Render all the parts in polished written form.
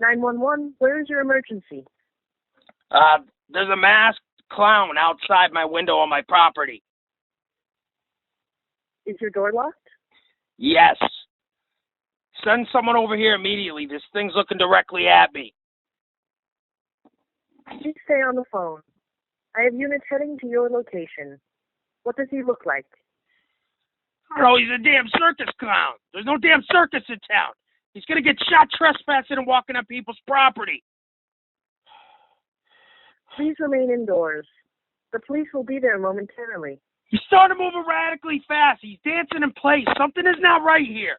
911, where is your emergency? There's a masked clown outside my window on my property. Is your door locked? Yes. Send someone over here immediately. This thing's looking directly at me. Please stay on the phone. I have units heading to your location. What does he look like? Oh, he's a damn circus clown. There's no damn circus in town. He's gonna get shot trespassing and walking on people's property. Please remain indoors. The police will be there momentarily. He's starting to move erratically fast. He's dancing in place. Something is not right here.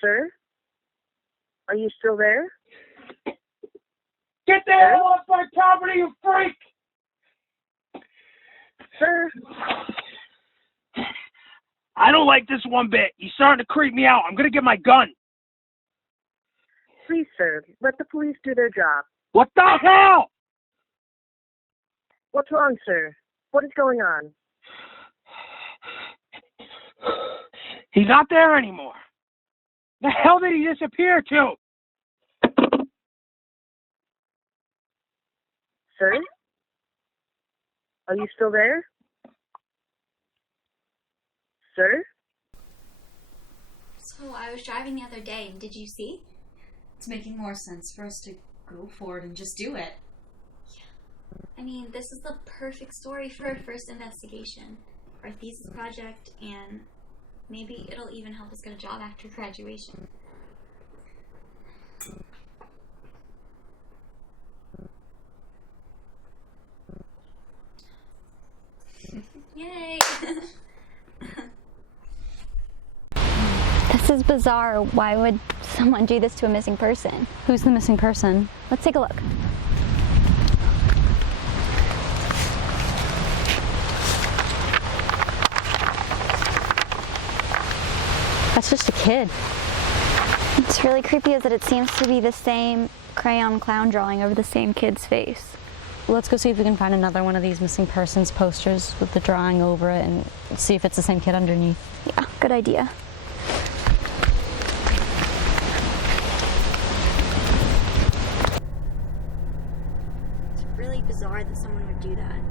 Sir? Are you still there? Get the hell off my property, you freak! Sir? I don't like this one bit. He's starting to creep me out. I'm gonna get my gun. Please, sir, let the police do their job. What the hell? What's wrong, sir? What is going on? He's not there anymore. The hell did he disappear to? Sir? Are you still there? Sir? So I was driving the other day, and did you see? It's making more sense for us to go for it and just do it. Yeah. I mean, this is the perfect story for our first investigation, our thesis project, and maybe it'll even help us get a job after graduation. Yay! This is bizarre. Why would someone do this to a missing person? Who's the missing person? Let's take a look. That's just a kid. What's really creepy is that it seems to be the same crayon clown drawing over the same kid's face. Let's go see if we can find another one of these missing persons posters with the drawing over it and see if it's the same kid underneath. Yeah, good idea. It's really bizarre that someone would do that.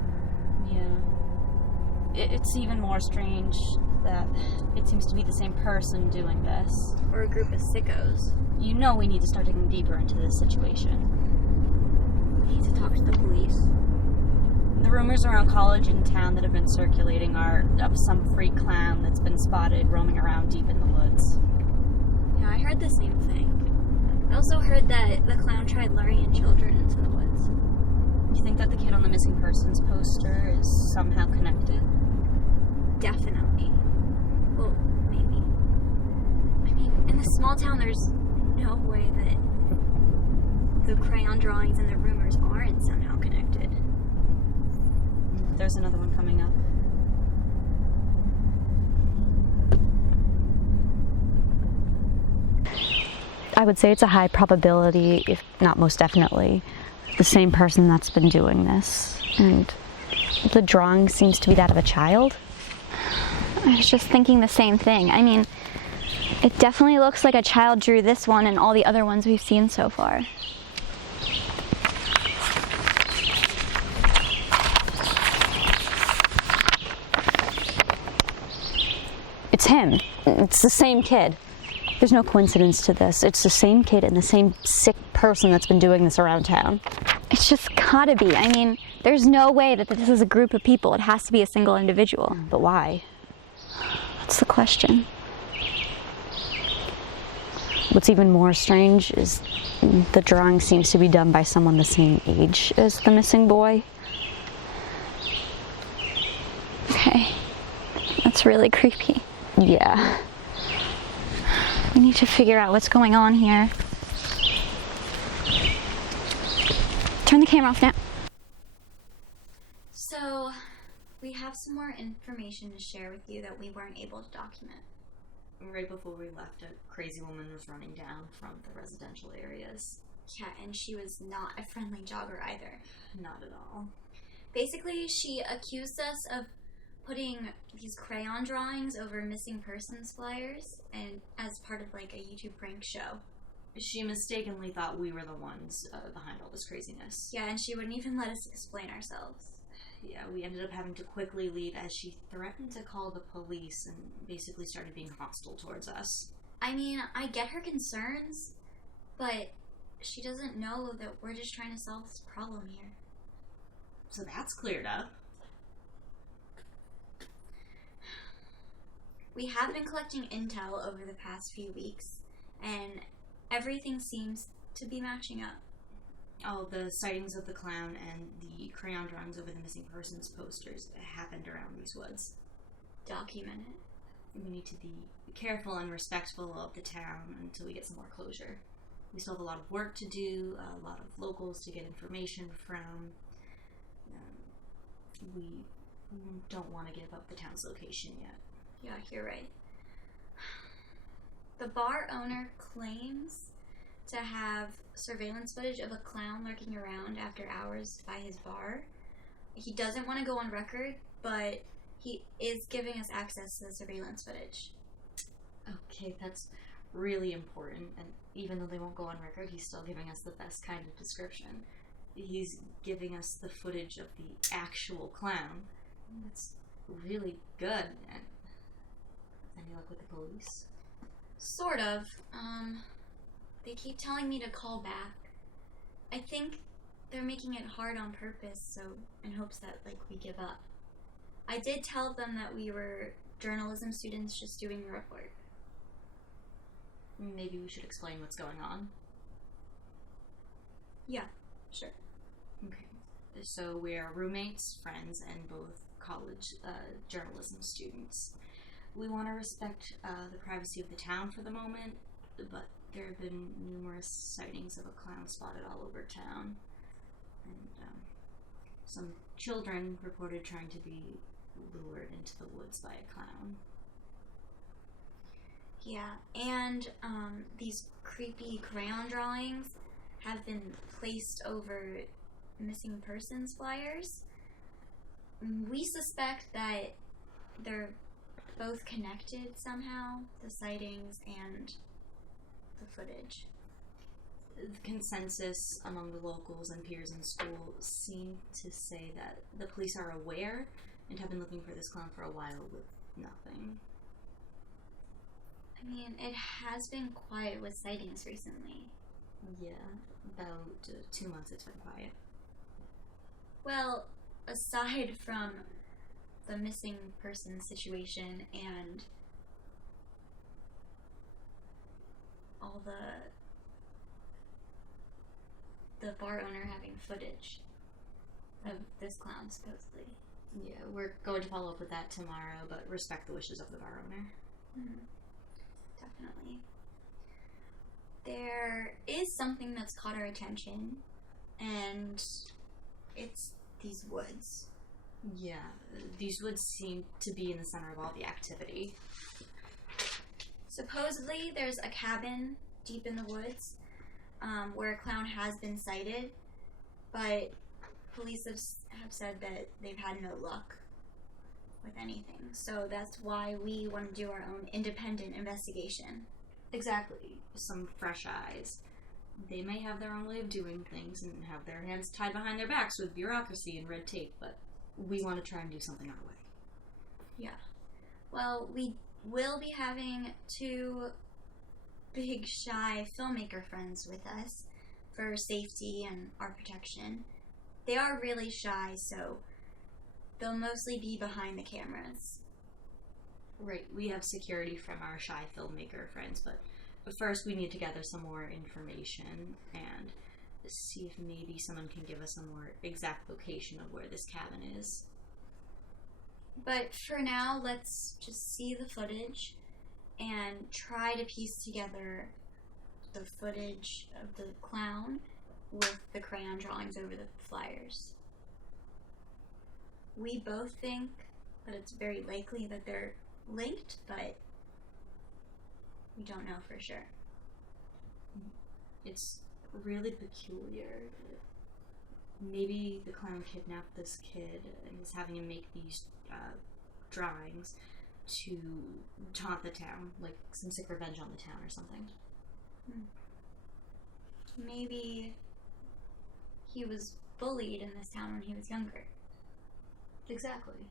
Yeah. It's even more strange that it seems to be the same person doing this. Or a group of sickos. You know we need to start digging deeper into this situation. We need to talk to the police. The rumors around college and town that have been circulating are of some freak clown that's been spotted roaming around deep in the woods. Yeah, I heard the same thing. I also heard that the clown tried luring in children into the woods. Do you think that the kid on the missing persons poster is somehow connected? Definitely. Well, maybe. I mean, in this small town, there's no way that the crayon drawings and the rumors aren't somehow connected. There's another one coming up. I would say it's a high probability, if not most definitely, the same person that's been doing this. And the drawing seems to be that of a child. I was just thinking the same thing. I mean, it definitely looks like a child drew this one and all the other ones we've seen so far. It's him. It's the same kid. There's no coincidence to this. It's the same kid and the same sick person that's been doing this around town. It's just gotta be. I mean, there's no way that this is a group of people. It has to be a single individual. But why? That's the question. What's even more strange is the drawing seems to be done by someone the same age as the missing boy. Okay. That's really creepy. Yeah. We need to figure out what's going on here. Turn the camera off now. So, we have some more information to share with you that we weren't able to document. Right before we left, a crazy woman was running down from the residential areas. Yeah, and she was not a friendly jogger either. Not at all. Basically, she accused us of putting these crayon drawings over missing persons flyers and as part of like a YouTube prank show. She mistakenly thought we were the ones behind all this craziness. Yeah, and she wouldn't even let us explain ourselves. Yeah, we ended up having to quickly leave as she threatened to call the police and basically started being hostile towards us. I mean, I get her concerns, but she doesn't know that we're just trying to solve this problem here. So that's cleared up. We have been collecting intel over the past few weeks, and everything seems to be matching up. All the sightings of the clown and the crayon drawings over the missing persons posters happened around these woods. Document it. We need to be careful and respectful of the town until we get some more closure. We still have a lot of work to do, a lot of locals to get information from. We don't want to give up the town's location yet. Yeah, you're right. The bar owner claims to have surveillance footage of a clown lurking around after hours by his bar. He doesn't want to go on record, but he is giving us access to the surveillance footage. Okay, that's really important, and even though they won't go on record, he's still giving us the best kind of description. He's giving us the footage of the actual clown. That's really good. And any luck with the police? Sort of. They keep telling me to call back. I think they're making it hard on purpose, so in hopes that, like, we give up. I did tell them that we were journalism students just doing a report. Maybe we should explain what's going on. Yeah, sure. Okay. So we're roommates, friends, and both college journalism students. We want to respect the privacy of the town for the moment, but there have been numerous sightings of a clown spotted all over town. And some children reported trying to be lured into the woods by a clown. Yeah, and these creepy crayon drawings have been placed over missing persons flyers. We suspect that they're both connected somehow, the sightings and the footage. The consensus among the locals and peers in school seem to say that the police are aware and have been looking for this clown for a while with nothing. I mean, it has been quiet with sightings recently. Yeah, about 2 months it's been quiet. Well, aside from the missing person situation and all the bar owner having footage of this clown, supposedly. Yeah, we're going to follow up with that tomorrow, but respect the wishes of the bar owner. Mm-hmm. Definitely. There is something that's caught our attention, and it's these woods. Yeah, these woods seem to be in the center of all the activity. Supposedly, there's a cabin deep in the woods where a clown has been sighted, but police have said that they've had no luck with anything. So that's why we want to do our own independent investigation. Exactly. Some fresh eyes. They may have their own way of doing things and have their hands tied behind their backs with bureaucracy and red tape, but we want to try and do something our way. Yeah. Well, we will be having 2 big, shy filmmaker friends with us for safety and our protection. They are really shy, so they'll mostly be behind the cameras. Right, we have security from our shy filmmaker friends, but first we need to gather some more information and see if maybe someone can give us a more exact location of where this cabin is. But for now, let's just see the footage and try to piece together the footage of the clown with the crayon drawings over the flyers. We both think that it's very likely that they're linked, but we don't know for sure. It's really peculiar. Maybe the clown kidnapped this kid and is having him make these drawings to taunt the town, like some sick revenge on the town or something. Maybe he was bullied in this town when he was younger. Exactly.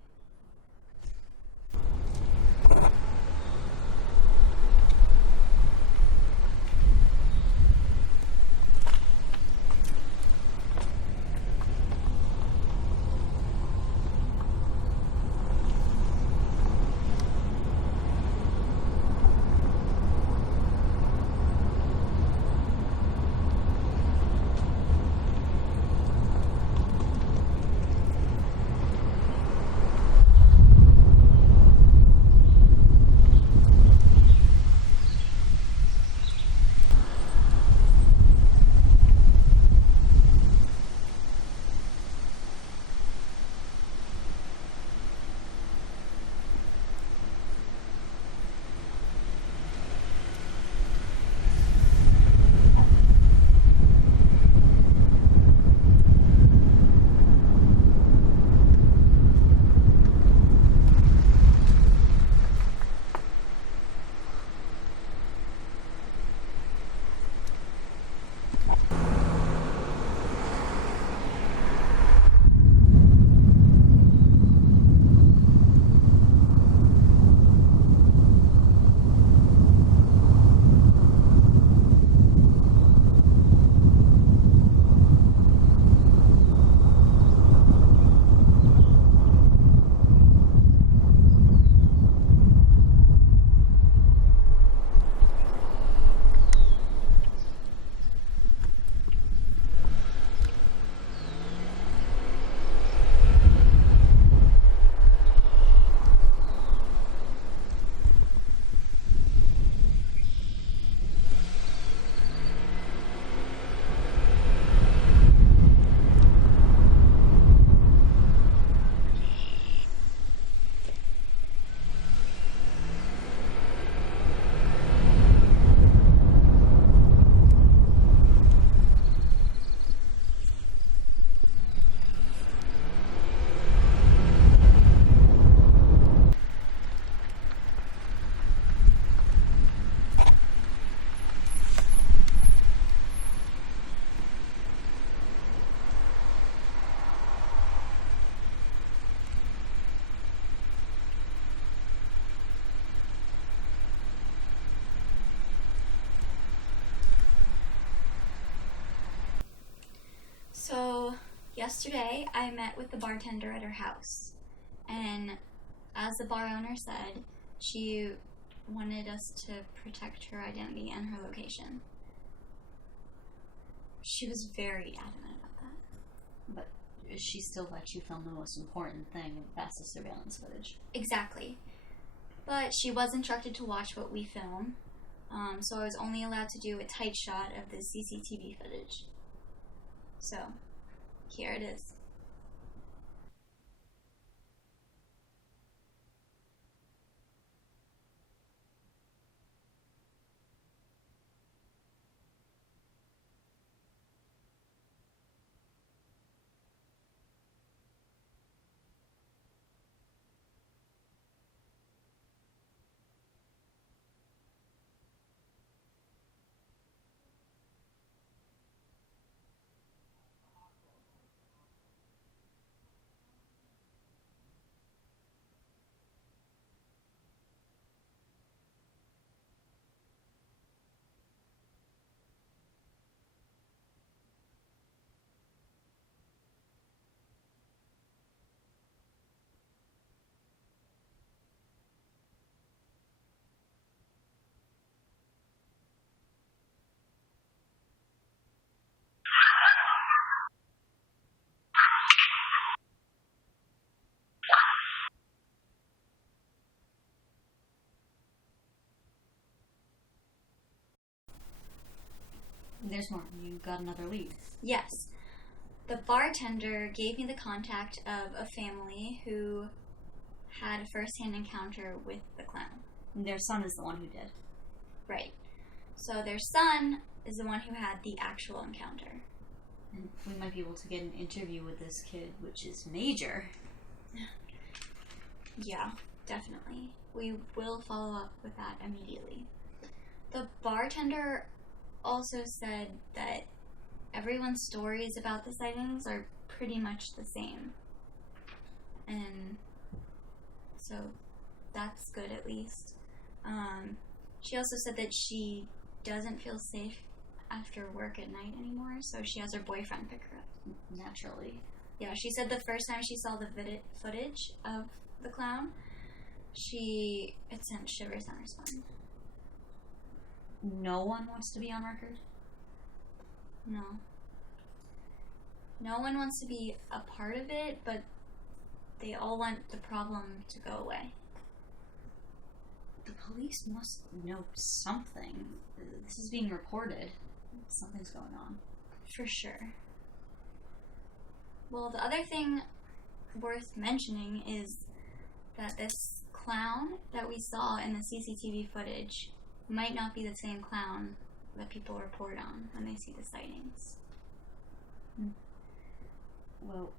So, yesterday I met with the bartender at her house, and as the bar owner said, she wanted us to protect her identity and her location. She was very adamant about that. But she still let you film the most important thing, and that's the surveillance footage. Exactly. But she was instructed to watch what we film, so I was only allowed to do a tight shot of the CCTV footage. So, here it is. There's more. You got another lead. Yes. The bartender gave me the contact of a family who had a first-hand encounter with the clown. Their son is the one who did. Right. So their son is the one who had the actual encounter. And we might be able to get an interview with this kid, which is major. Yeah. definitely. We will follow up with that immediately. The bartender also said that everyone's stories about the sightings are pretty much the same. And so that's good, at least. She also said that she doesn't feel safe after work at night anymore, so she has her boyfriend pick her up. Naturally. Yeah, she said the first time she saw the footage of the clown, it sent shivers down her spine. No one wants to be on record? No. No one wants to be a part of it, but they all want the problem to go away. The police must know something. This is being reported. Something's going on. For sure. Well, the other thing worth mentioning is that this clown that we saw in the CCTV footage might not be the same clown that people report on when they see the sightings. Well,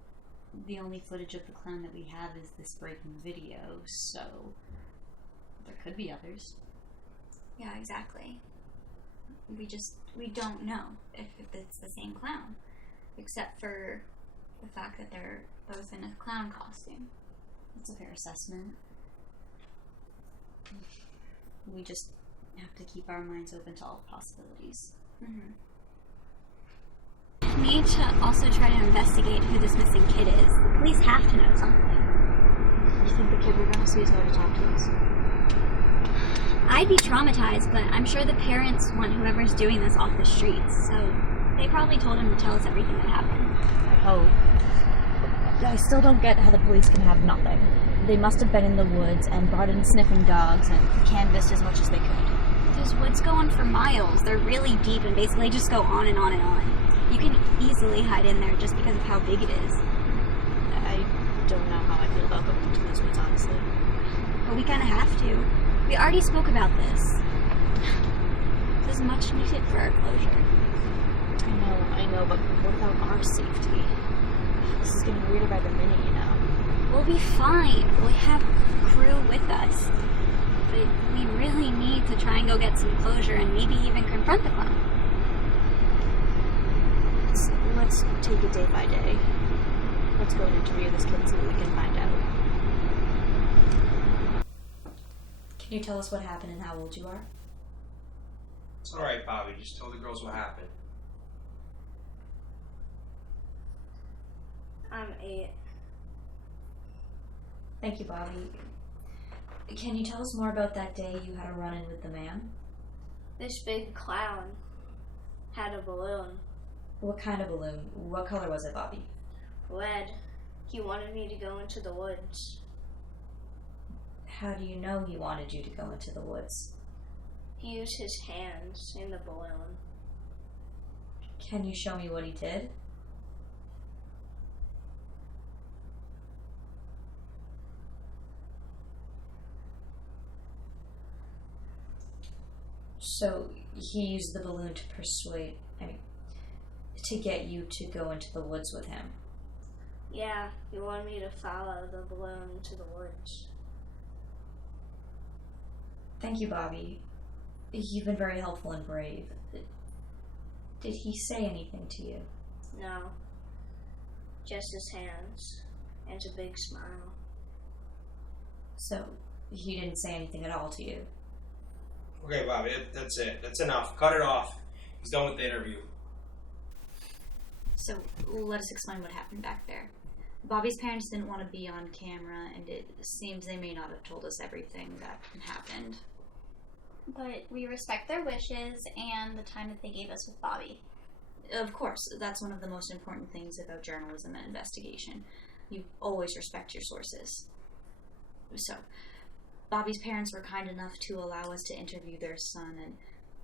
the only footage of the clown that we have is this breaking video, so there could be others. Yeah, exactly. We don't know if it's the same clown, except for the fact that they're both in a clown costume. That's a fair assessment. We just have to keep our minds open to all possibilities. Mm-hmm. We need to also try to investigate who this missing kid is. The police have to know something. You think the kid we're going to see is going to talk to us? I'd be traumatized, but I'm sure the parents want whoever's doing this off the streets, so they probably told him to tell us everything that happened. I hope. I still don't get how the police can have nothing. They must have been in the woods and brought in sniffing dogs and canvassed as much as they could. Those woods go on for miles. They're really deep and basically just go on and on and on. You can easily hide in there just because of how big it is. I don't know how I feel about going into those woods, honestly. But we kind of have to. We already spoke about this. This is much needed for our closure. I know, but what about our safety? This is getting weirder by the minute, you know. We'll be fine. We have crew with us. But we really need to try and go get some closure and maybe even confront the clown. Let's take it day by day. Let's go and interview this kid and see what we can find out. Can you tell us what happened and how old you are? It's alright, Bobby. Just tell the girls what happened. I'm 8. Thank you, Bobby. Can you tell us more about that day you had a run-in with the man? This big clown had a balloon. What kind of balloon? What color was it, Bobby? Red. He wanted me to go into the woods. How do you know he wanted you to go into the woods? He used his hands in the balloon. Can you show me what he did? So he used the balloon to get you to go into the woods with him. Yeah, he wanted me to follow the balloon into the woods. Thank you, Bobby. You've been very helpful and brave. Did he say anything to you? No. Just his hands and a big smile. So he didn't say anything at all to you? Okay, Bobby, that's it. That's enough. Cut it off. He's done with the interview. So let us explain what happened back there. Bobby's parents didn't want to be on camera, and it seems they may not have told us everything that happened. But we respect their wishes and the time that they gave us with Bobby. Of course, that's one of the most important things about journalism and investigation. You always respect your sources. So, Bobby's parents were kind enough to allow us to interview their son, and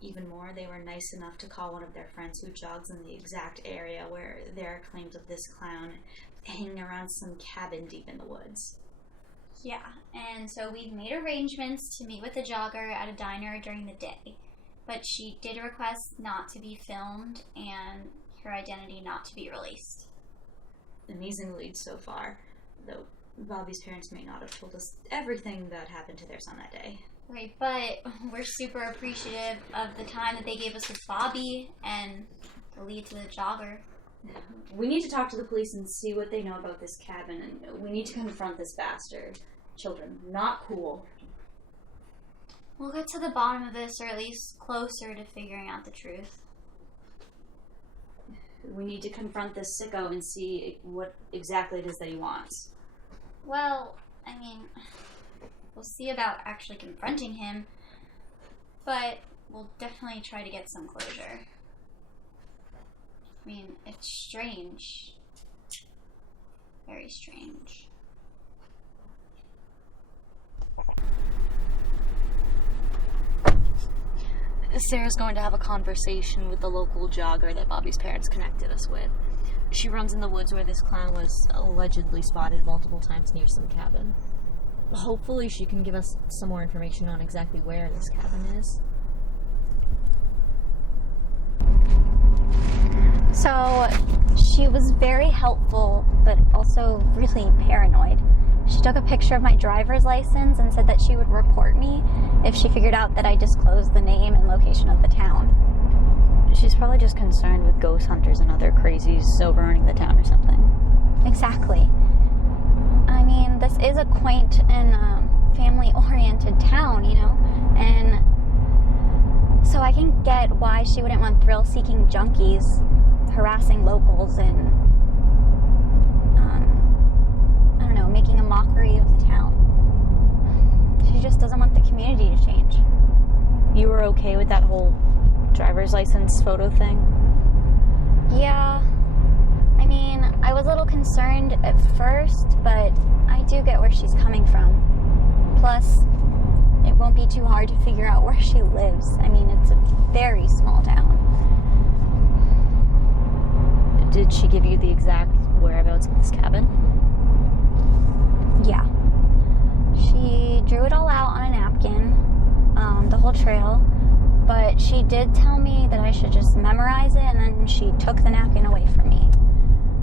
even more, they were nice enough to call one of their friends who jogs in the exact area where there are claims of this clown hanging around some cabin deep in the woods. Yeah, and so we've made arrangements to meet with the jogger at a diner during the day. But she did request not to be filmed and her identity not to be released. Amazing lead so far, though Bobby's parents may not have told us everything that happened to their son that day. Right, but we're super appreciative of the time that they gave us with Bobby and the lead to the jogger. We need to talk to the police and see what they know about this cabin, and we need to confront this bastard. Children, not cool. We'll get to the bottom of this, or at least closer to figuring out the truth. We need to confront this sicko and see what exactly it is that he wants. Well, I mean, we'll see about actually confronting him, but we'll definitely try to get some closure. I mean, it's strange. Very strange. Sarah's going to have a conversation with the local jogger that Bobby's parents connected us with. She runs in the woods where this clown was allegedly spotted multiple times near some cabin. Hopefully she can give us some more information on exactly where this cabin is. So she was very helpful, but also really paranoid. She took a picture of my driver's license and said that she would report me if she figured out that I disclosed the name and location of the town. She's probably just concerned with ghost hunters and other crazies overrunning the town or something. Exactly. I mean, this is a quaint and family-oriented town, you know, and so I can get why she wouldn't want thrill-seeking junkies harassing locals and, I don't know, making a mockery of the town. She just doesn't want the community to change. You were okay with that whole driver's license photo thing? Yeah. I mean, I was a little concerned at first, but I do get where she's coming from. Plus, it won't be too hard to figure out where she lives. I mean, it's a very small town. Did she give you the exact whereabouts of this cabin? Yeah. She drew it all out on a napkin, the whole trail, but she did tell me that I should just memorize it, and then she took the napkin away from me.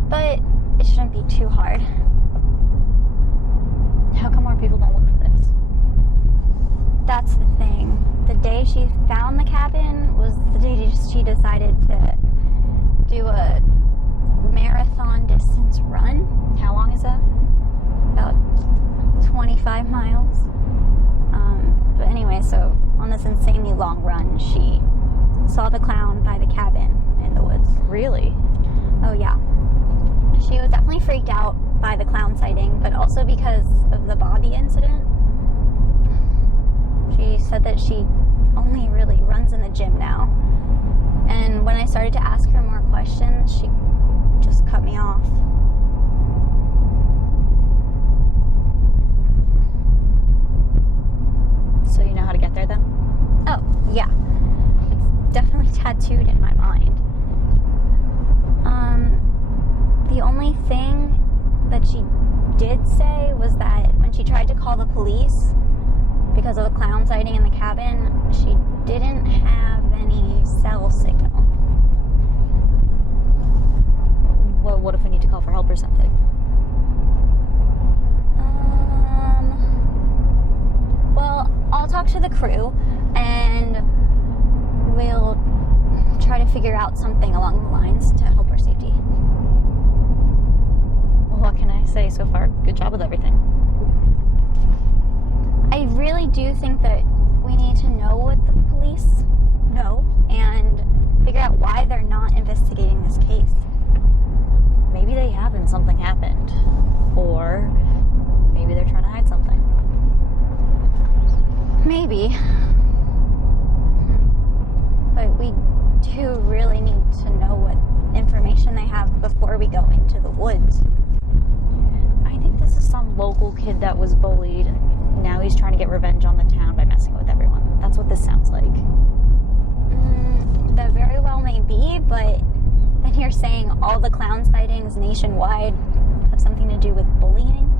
But it shouldn't be too hard. How come more people don't look for this? That's the thing. The day she found the cabin was the day she decided to do a marathon distance run. How long is that? About 25 miles. But anyway, so on this insanely long run, she saw the clown by the cabin in the woods. Really? Oh yeah. She was definitely freaked out by the clown sighting, but also because of the Bobby incident. She said that she only really runs in the gym now. And when I started to ask her more questions, she just cut me off. So you know how to get there then? Oh, yeah. It's definitely tattooed in my mind. The only thing that she did say was that when she tried to call the police because of the clown sighting in the cabin, she didn't have any cell signal. Well, what if we need to call for help or something? Well, I'll talk to the crew and we'll try to figure out something along the lines to help our safety. Well, what can I say so far? Good job with everything. I really do think that we need to know what the police know and figure out why they're not investigating this case. Maybe they have and something happened. Or maybe they're trying to hide something. Maybe. But we do really need to know what information they have before we go into the woods. I think this is some local kid that was bullied, and now he's trying to get revenge on the town by messing with everyone. That's what this sounds like. That very well may be, but then you're saying all the clown sightings nationwide have something to do with bullying?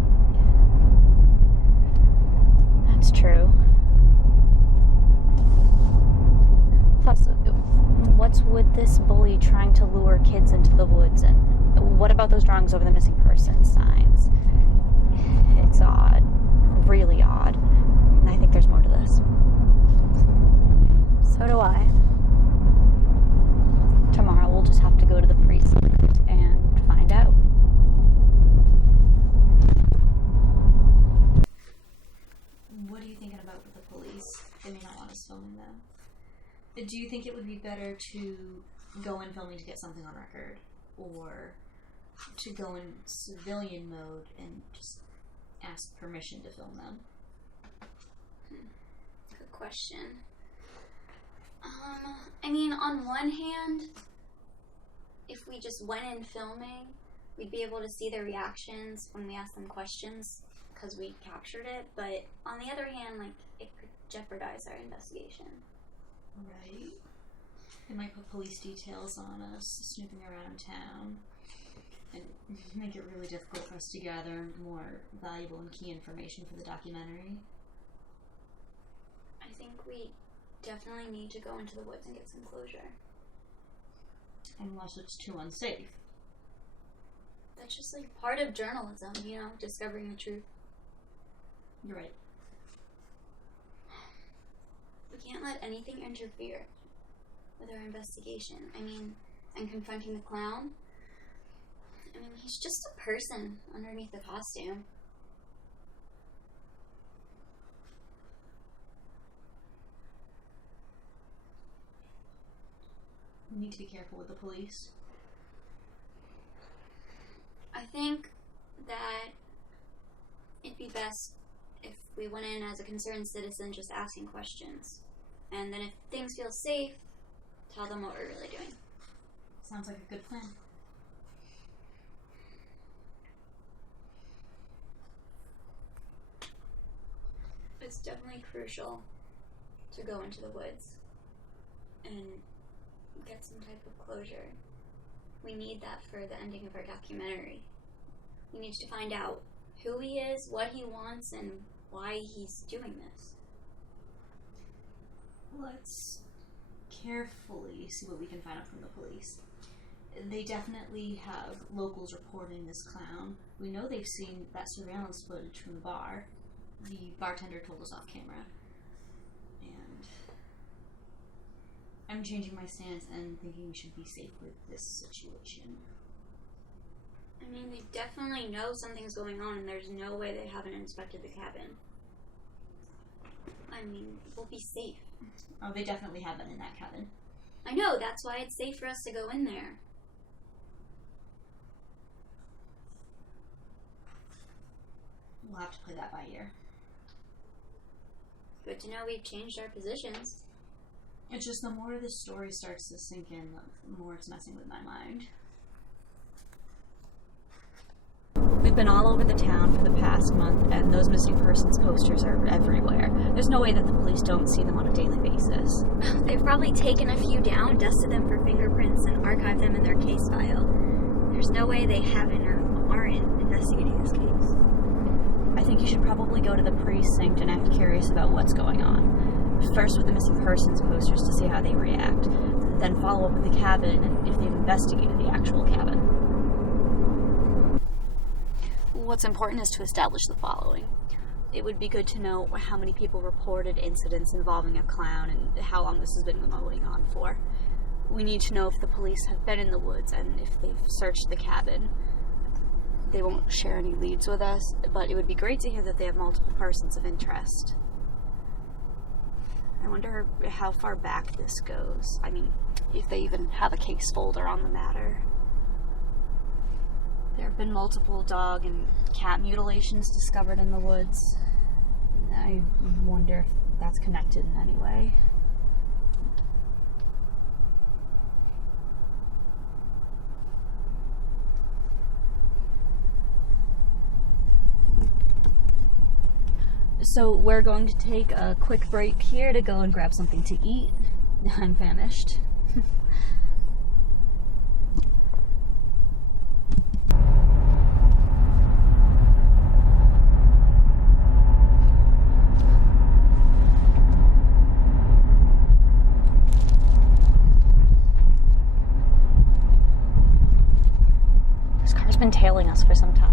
That's true. Plus, what's with this bully trying to lure kids into the woods? And what about those drawings over the missing person signs? Do you think it would be better to go in filming to get something on record, or to go in civilian mode and just ask permission to film them? Good question. I mean, on one hand, if we just went in filming, we'd be able to see their reactions when we asked them questions because we captured it, but on the other hand, like, it could jeopardize our investigation. Right. It might put police details on us snooping around town and make it really difficult for us to gather more valuable and key information for the documentary. I think we definitely need to go into the woods and get some closure. Unless it's too unsafe. That's just like part of journalism, you know, discovering the truth. You're right. We can't let anything interfere with our investigation. I mean, and confronting the clown. I mean, he's just a person underneath the costume. We need to be careful with the police. I think that it'd be best if we went in as a concerned citizen just asking questions. And then if things feel safe, tell them what we're really doing. Sounds like a good plan. It's definitely crucial to go into the woods and get some type of closure. We need that for the ending of our documentary. We need to find out who he is, what he wants, and why he's doing this. Let's carefully see what we can find out from the police. They definitely have locals reporting this clown. We know they've seen that surveillance footage from the bar. The bartender told us off camera. And I'm changing my stance and thinking we should be safe with this situation. I mean, they definitely know something's going on, and there's no way they haven't inspected the cabin. I mean, we'll be safe. Oh, they definitely have been in that cabin. I know, that's why it's safe for us to go in there. We'll have to play that by ear. Good to know we've changed our positions. It's just the more this story starts to sink in, the more it's messing with my mind. We've been all over the town for the past month, and those missing persons posters are everywhere. There's no way that the police don't see them on a daily basis. They've probably taken a few down, dusted them for fingerprints, and archived them in their case file. There's no way they haven't or aren't investigating this case. I think you should probably go to the precinct and act curious about what's going on. First with the missing persons posters to see how they react. Then follow up with the cabin and if they've investigated the actual cabin. What's important is to establish the following. It would be good to know how many people reported incidents involving a clown and how long this has been going on for. We need to know if the police have been in the woods and if they've searched the cabin. They won't share any leads with us, but it would be great to hear that they have multiple persons of interest. I wonder how far back this goes. I mean, if they even have a case folder on the matter. There have been multiple dog and cat mutilations discovered in the woods. I wonder if that's connected in any way. So we're going to take a quick break here to go and grab something to eat. I'm famished. This car's been tailing us for some time.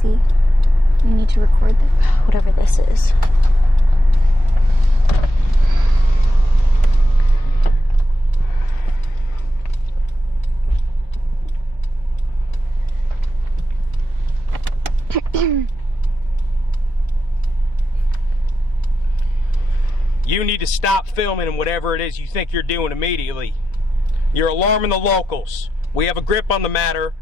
see. We need to record this. Whatever this is. You need to stop filming and whatever it is you think you're doing immediately. You're alarming the locals. We have a grip on the matter,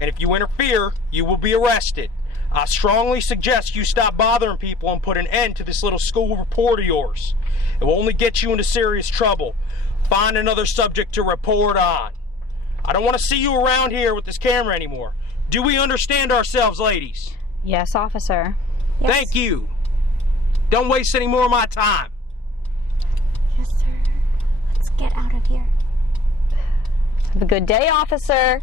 and if you interfere, you will be arrested. I strongly suggest you stop bothering people and put an end to this little school report of yours. It will only get you into serious trouble. Find another subject to report on. I don't want to see you around here with this camera anymore. Do we understand ourselves, ladies? Yes, officer. Yes. Thank you. Don't waste any more of my time. Yes, sir. Let's get out of here. Have a good day, officer.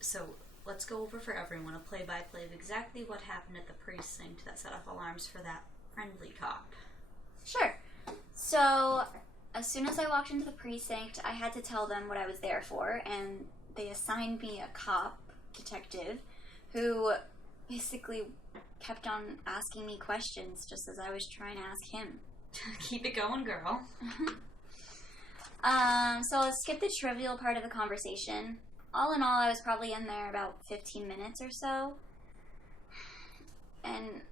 So, let's go over for everyone a play-by-play of exactly what happened at the precinct that set off alarms for that friendly cop. Sure. So, as soon as I walked into the precinct, I had to tell them what I was there for, and they assigned me a cop, detective, who basically kept on asking me questions just as I was trying to ask him. Keep it going, girl. So let's skip the trivial part of the conversation. All in all, I was probably in there about 15 minutes or so. And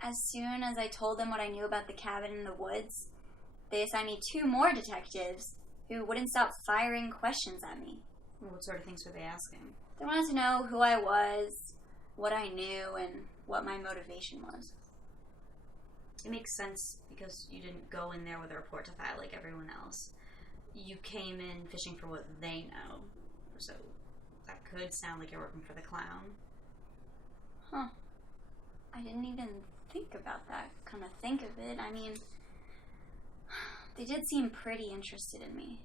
as soon as I told them what I knew about the cabin in the woods, they assigned me 2 more detectives who wouldn't stop firing questions at me. What sort of things were they asking? They wanted to know who I was, what I knew, and what my motivation was. It makes sense because you didn't go in there with a report to file like everyone else. You came in fishing for what they know. So that could sound like you're working for the clown. Huh. I didn't even think about that, come to think of it. I mean, they did seem pretty interested in me.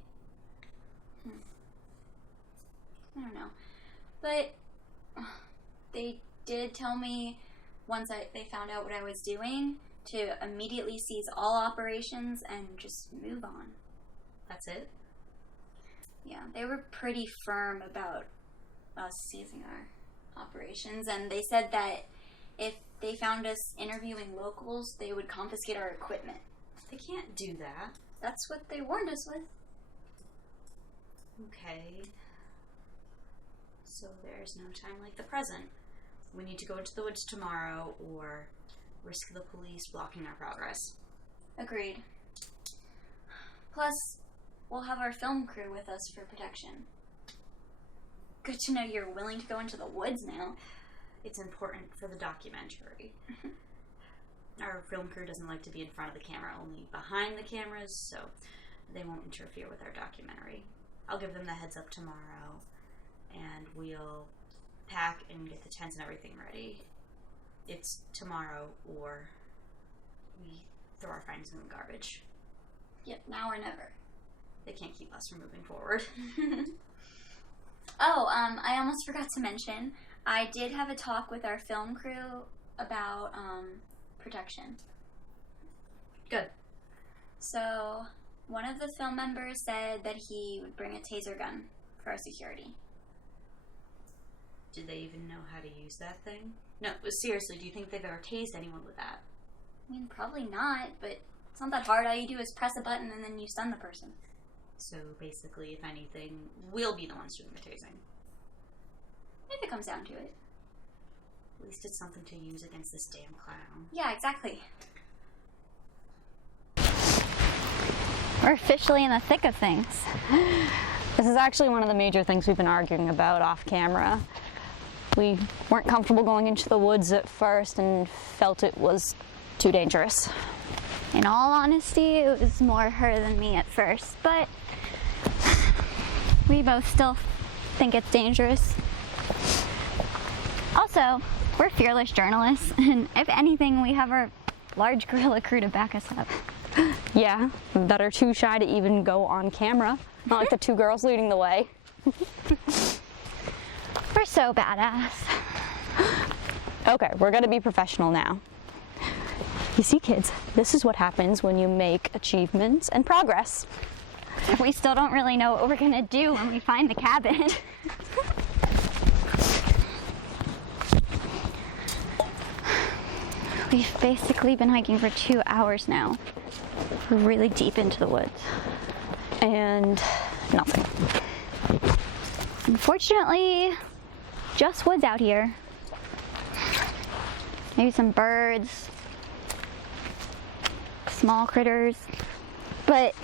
I don't know. But they did tell me once they found out what I was doing to immediately cease all operations and just move on. That's it? Yeah, they were pretty firm about us ceasing our operations, and they said that if they found us interviewing locals, they would confiscate our equipment. They can't do that. That's what they warned us with. Okay. So there's no time like the present. We need to go into the woods tomorrow or risk the police blocking our progress. Agreed. Plus, we'll have our film crew with us for protection. Good to know you're willing to go into the woods now. It's important for the documentary. Our film crew doesn't like to be in front of the camera, only behind the cameras, so they won't interfere with our documentary. I'll give them the heads up tomorrow, and we'll pack and get the tents and everything ready. It's tomorrow, or we throw our findings in the garbage. Yep, now or never. They can't keep us from moving forward. I almost forgot to mention, I did have a talk with our film crew about, protection. Good. So, one of the film members said that he would bring a taser gun for our security. Did they even know how to use that thing? No, but seriously, do you think they've ever tased anyone with that? I mean, probably not, but it's not that hard. All you do is press a button and then you stun the person. So basically, if anything, we'll be the ones doing the tasing. If it comes down to it. At least it's something to use against this damn clown. Yeah, exactly. We're officially in the thick of things. This is actually one of the major things we've been arguing about off camera. We weren't comfortable going into the woods at first and felt it was too dangerous. In all honesty, it was more her than me at first, but we both still think it's dangerous. Also, we're fearless journalists, and if anything, we have our large guerrilla crew to back us up. Yeah, that are too shy to even go on camera. Not like the 2 girls leading the way. We're so badass. Okay, we're gonna be professional now. You see, kids, this is what happens when you make achievements and progress. We still don't really know what we're gonna do when we find the cabin. We've basically been hiking for 2 hours now. We're really deep into the woods. And nothing. Unfortunately, just woods out here. Maybe some birds, small critters, but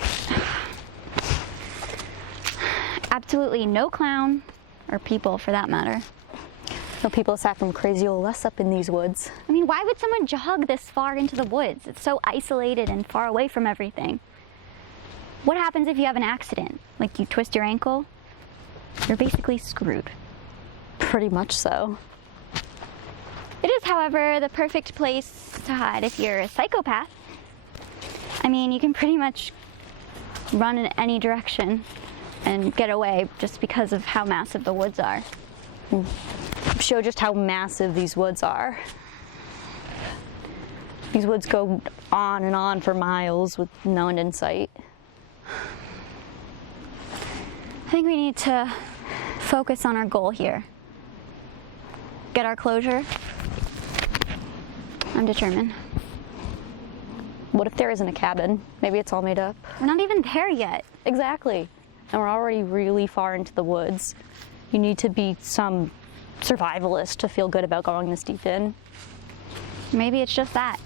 absolutely no clown, or people for that matter. No people aside from crazy old us up in these woods. I mean, why would someone jog this far into the woods? It's so isolated and far away from everything. What happens if you have an accident? Like you twist your ankle? You're basically screwed. Pretty much so. It is, however, the perfect place to hide if you're a psychopath. I mean, you can pretty much run in any direction and get away just because of how massive the woods are. Show just how massive these woods are. These woods go on and on for miles with no end in sight. I think we need to focus on our goal here. Get our closure. I'm determined. What if there isn't a cabin? Maybe it's all made up. We're not even there yet. Exactly. And we're already really far into the woods. You need to be some survivalist to feel good about going this deep in. Maybe it's just that.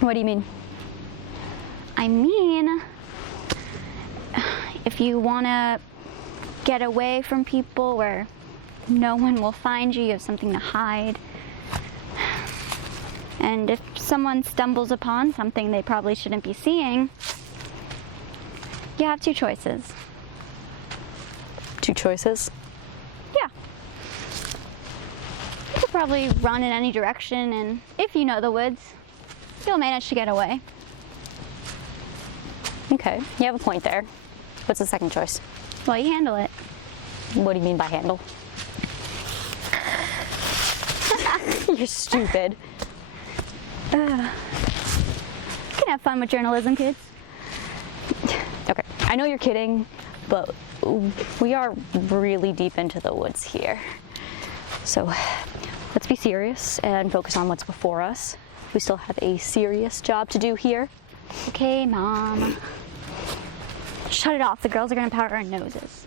What do you mean? I mean, if you want to get away from people where no one will find you, you have something to hide. And if someone stumbles upon something they probably shouldn't be seeing, you have 2 choices. 2 choices? Yeah. You could probably run in any direction, and if you know the woods, you'll manage to get away. Okay, you have a point there. What's the second choice? Well, you handle it. What do you mean by handle? You're stupid. You can have fun with journalism, kids. Okay, I know you're kidding, but we are really deep into the woods here. So let's be serious and focus on what's before us. We still have a serious job to do here. Okay, Mom. Shut it off. The girls are gonna powder our noses.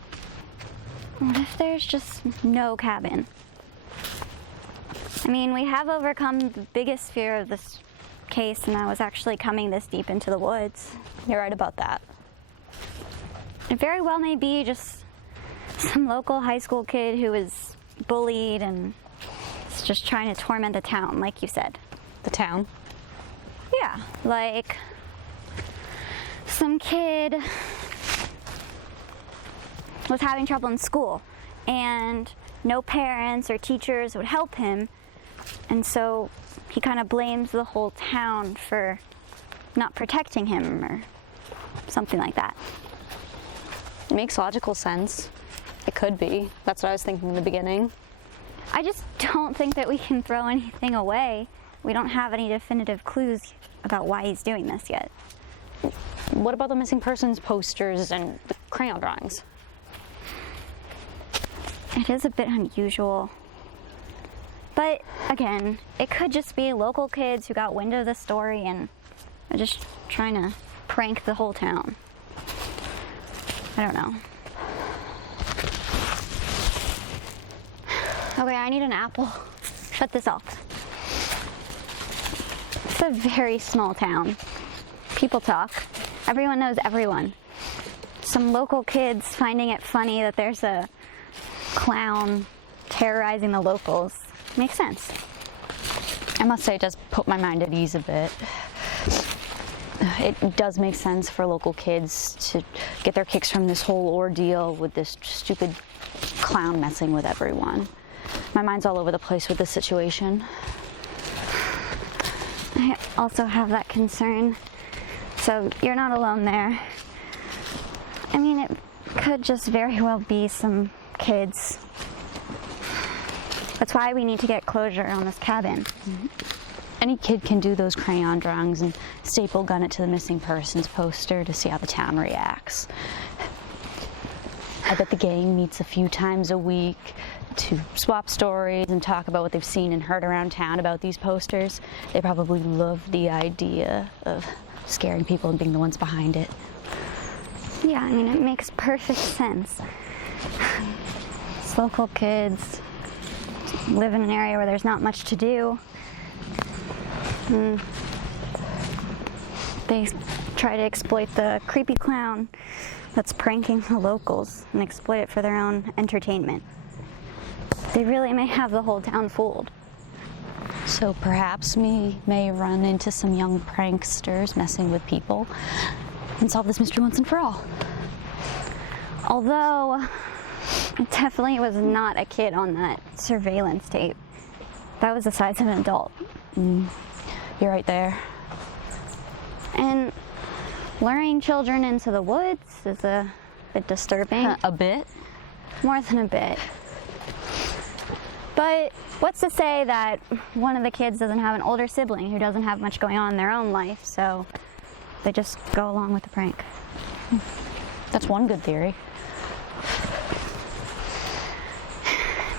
What if there's just no cabin? I mean, we have overcome the biggest fear of this case, and that was actually coming this deep into the woods. You're right about that. It very well may be just some local high school kid who was bullied and is just trying to torment the town, like you said. The town? Yeah, like some kid was having trouble in school and no parents or teachers would help him, and so he kind of blames the whole town for not protecting him or something like that. It makes logical sense. It could be. That's what I was thinking in the beginning. I just don't think that we can throw anything away. We don't have any definitive clues about why he's doing this yet. What about the missing persons posters and the crayon drawings? It is a bit unusual. But again, it could just be local kids who got wind of the story and are just trying to prank the whole town. I don't know. Okay, I need an apple. Shut this off. It's a very small town. People talk. Everyone knows everyone. Some local kids finding it funny that there's a clown terrorizing the locals. Makes sense. I must say it does put my mind at ease a bit. It does make sense for local kids to get their kicks from this whole ordeal with this stupid clown messing with everyone. My mind's all over the place with this situation. I also have that concern, so you're not alone there. I mean, it could just very well be some kids That's why we need to get closure on this cabin. Any kid can do those crayon drawings and staple gun it to the missing persons poster to see how the town reacts. I bet the gang meets a few times a week to swap stories and talk about what they've seen and heard around town about these posters. They probably love the idea of scaring people and being the ones behind it. Yeah, I mean, it makes perfect sense. These local kids live in an area where there's not much to do. They try to exploit the creepy clown that's pranking the locals and exploit it for their own entertainment. They really may have the whole town fooled. So perhaps we may run into some young pranksters messing with people and solve this mystery once and for all. Although, it definitely was not a kid on that surveillance tape. That was the size of an adult. You're right there. And luring children into the woods is a bit disturbing. A bit? More than a bit. But what's to say that one of the kids doesn't have an older sibling who doesn't have much going on in their own life, so they just go along with the prank. That's one good theory.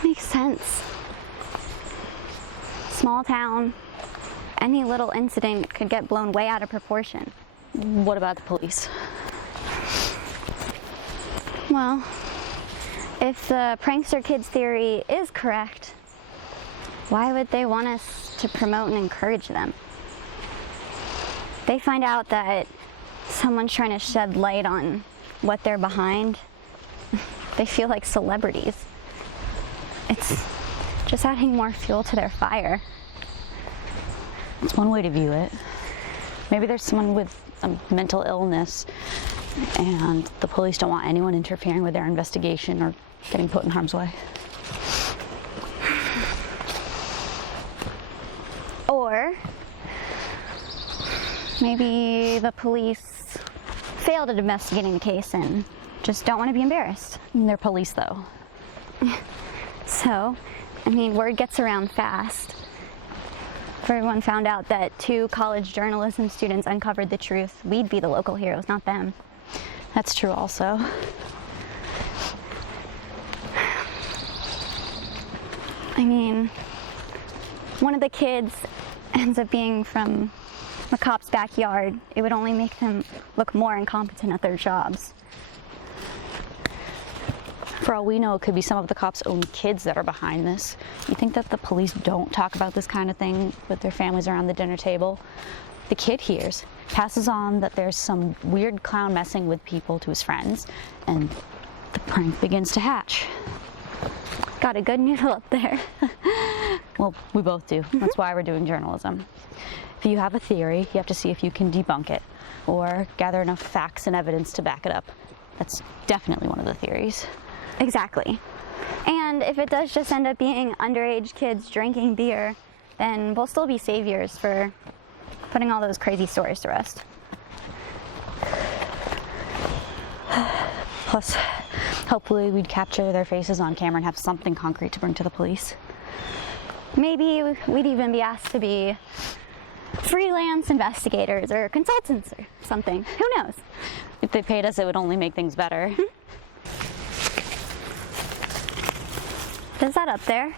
Makes sense. Small town. Any little incident could get blown way out of proportion. What about the police? Well, if the prankster kids theory is correct, why would they want us to promote and encourage them? They find out that someone's trying to shed light on what they're behind. They feel like celebrities. It's just adding more fuel to their fire. It's one way to view it. Maybe there's someone with a mental illness and the police don't want anyone interfering with their investigation or getting put in harm's way. Or maybe the police failed at investigating the case and just don't want to be embarrassed. They're police, though. So, I mean, word gets around fast. If everyone found out that 2 college journalism students uncovered the truth, we'd be the local heroes, not them. That's true also. I mean, one of the kids ends up being from the cop's backyard. It would only make them look more incompetent at their jobs. For all we know, it could be some of the cops' own kids that are behind this. You think that the police don't talk about this kind of thing with their families around the dinner table? The kid hears, passes on that there's some weird clown messing with people to his friends, and the prank begins to hatch. Got a good noodle up there. Well, we both do. That's why we're doing journalism. If you have a theory, you have to see if you can debunk it, or gather enough facts and evidence to back it up. That's definitely one of the theories. Exactly. And if it does just end up being underage kids drinking beer, then we'll still be saviors for putting all those crazy stories to rest. Plus, hopefully we'd capture their faces on camera and have something concrete to bring to the police. Maybe we'd even be asked to be freelance investigators or consultants or something. Who knows? If they paid us, it would only make things better. Is that up there?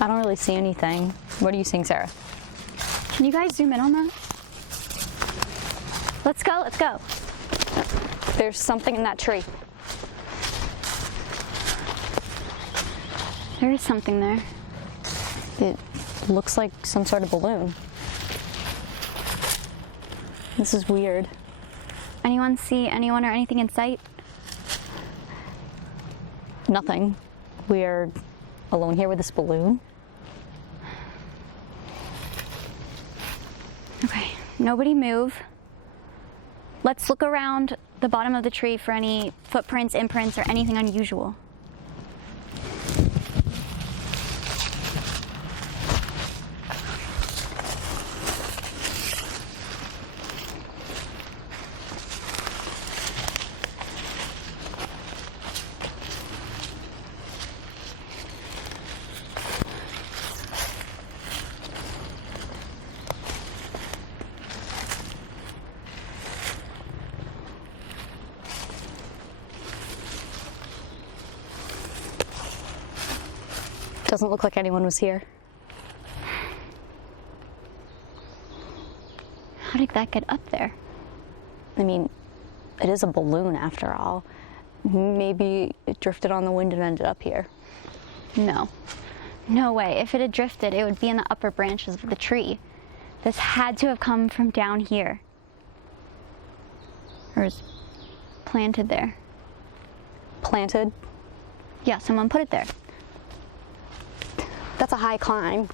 I don't really see anything. What are you seeing, Sarah? Can you guys zoom in on that? Let's go, let's go. There's something in that tree. There is something there. It looks like some sort of balloon. This is weird. Anyone see anyone or anything in sight? Nothing. We're alone here with this balloon. Okay, nobody move. Let's look around the bottom of the tree for any footprints, imprints, or anything unusual. Doesn't look like anyone was here. How did that get up there? I mean, it is a balloon after all. Maybe it drifted on the wind and ended up here. No. No way. If it had drifted, it would be in the upper branches of the tree. This had to have come from down here. Or is planted there. Planted? Yeah, someone put it there. That's a high climb.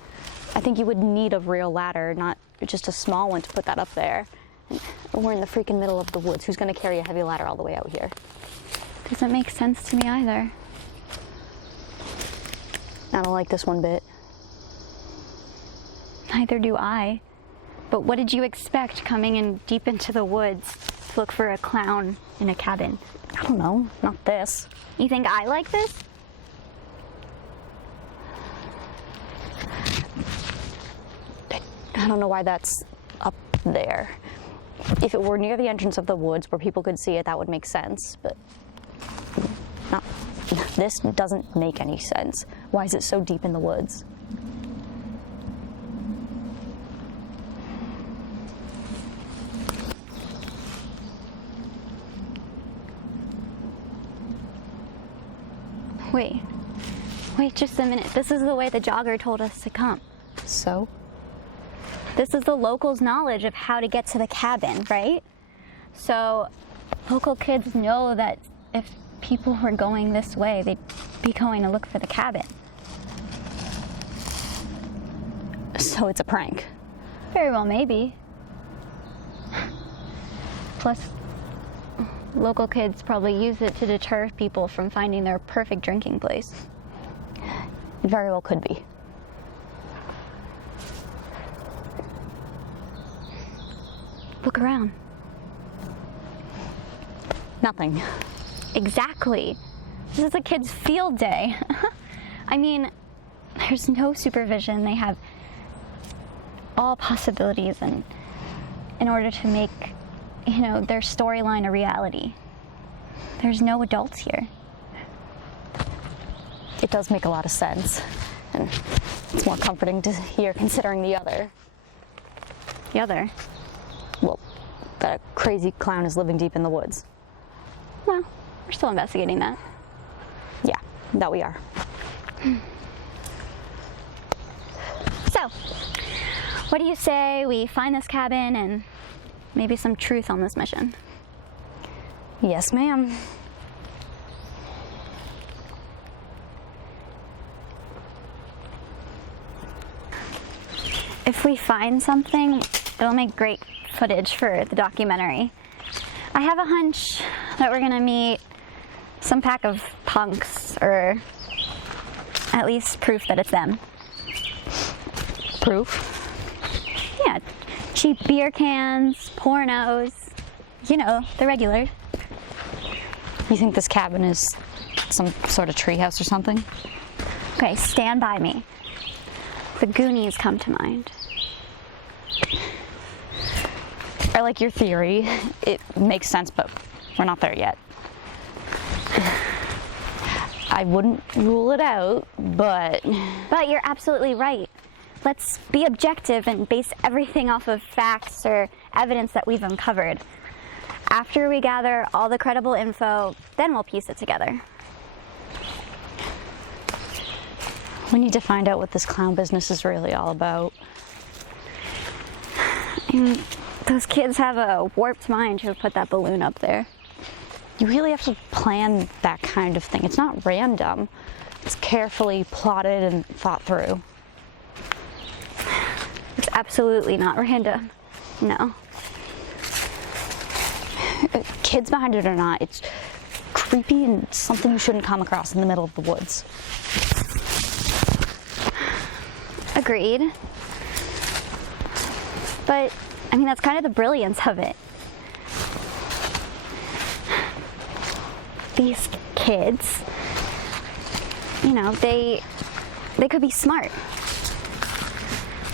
I think you would need a real ladder, not just a small one to put that up there. And we're in the freaking middle of the woods. Who's gonna carry a heavy ladder all the way out here? Doesn't make sense to me either. I don't like this one bit. Neither do I. But what did you expect coming in deep into the woods to look for a clown in a cabin? I don't know, not this. You think I like this? I don't know why that's up there. If it were near the entrance of the woods where people could see it, that would make sense, but not. This doesn't make any sense. Why is it so deep in the woods? Wait just a minute. This is the way the jogger told us to come. So? This is the locals' knowledge of how to get to the cabin, right? So, local kids know that if people were going this way, they'd be going to look for the cabin. So it's a prank? Very well, maybe. Plus, local kids probably use it to deter people from finding their perfect drinking place. It very well could be. Look around. Nothing. Exactly. This is a kid's field day. I mean, there's no supervision. They have all possibilities in order to make, their storyline a reality. There's no adults here. It does make a lot of sense. And it's more comforting to hear considering the other. The other? Well, that a crazy clown is living deep in the woods. Well, we're still investigating that. Yeah, that we are. So, what do you say we find this cabin and maybe some truth on this mission? Yes, ma'am. If we find something, it'll make great footage for the documentary. I have a hunch that we're gonna meet some pack of punks, or at least proof that it's them. Proof? Yeah, cheap beer cans, pornos, the regular. You think this cabin is some sort of treehouse or something? Okay, stand by me. The Goonies come to mind. I like your theory. It makes sense, but we're not there yet. I wouldn't rule it out, but... But you're absolutely right. Let's be objective and base everything off of facts or evidence that we've uncovered. After we gather all the credible info, then we'll piece it together. We need to find out what this clown business is really all about. And those kids have a warped mind to have put that balloon up there. You really have to plan that kind of thing. It's not random. It's carefully plotted and thought through. It's absolutely not random. No. Kids behind it or not, it's creepy and something you shouldn't come across in the middle of the woods. Agreed. But, that's kind of the brilliance of it. These kids, they could be smart.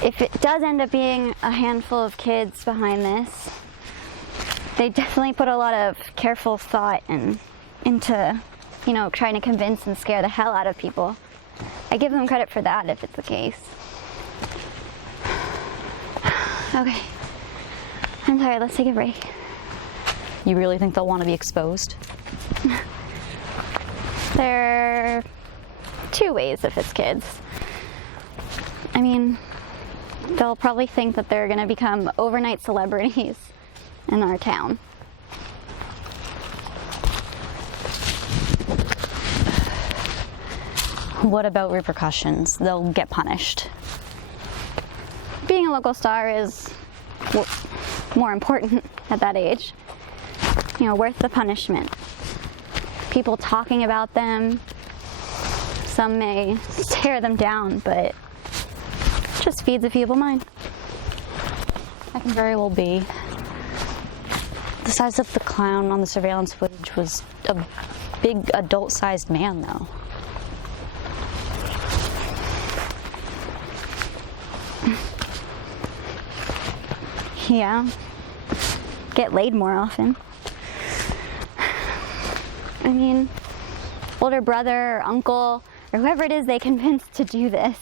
If it does end up being a handful of kids behind this, they definitely put a lot of careful thought into, trying to convince and scare the hell out of people. I give them credit for that if it's the case. Okay. I'm tired, let's take a break. You really think they'll want to be exposed? There are two ways if it's kids. I mean, they'll probably think that they're gonna become overnight celebrities in our town. What about repercussions? They'll get punished. Being a local star is more important at that age. You know, worth the punishment. People talking about them, some may tear them down, but it just feeds a feeble mind. That can very well be. The size of the clown on the surveillance footage was a big adult-sized man, though. Yeah. Get laid more often. I mean, older brother or uncle or whoever it is they convinced to do this.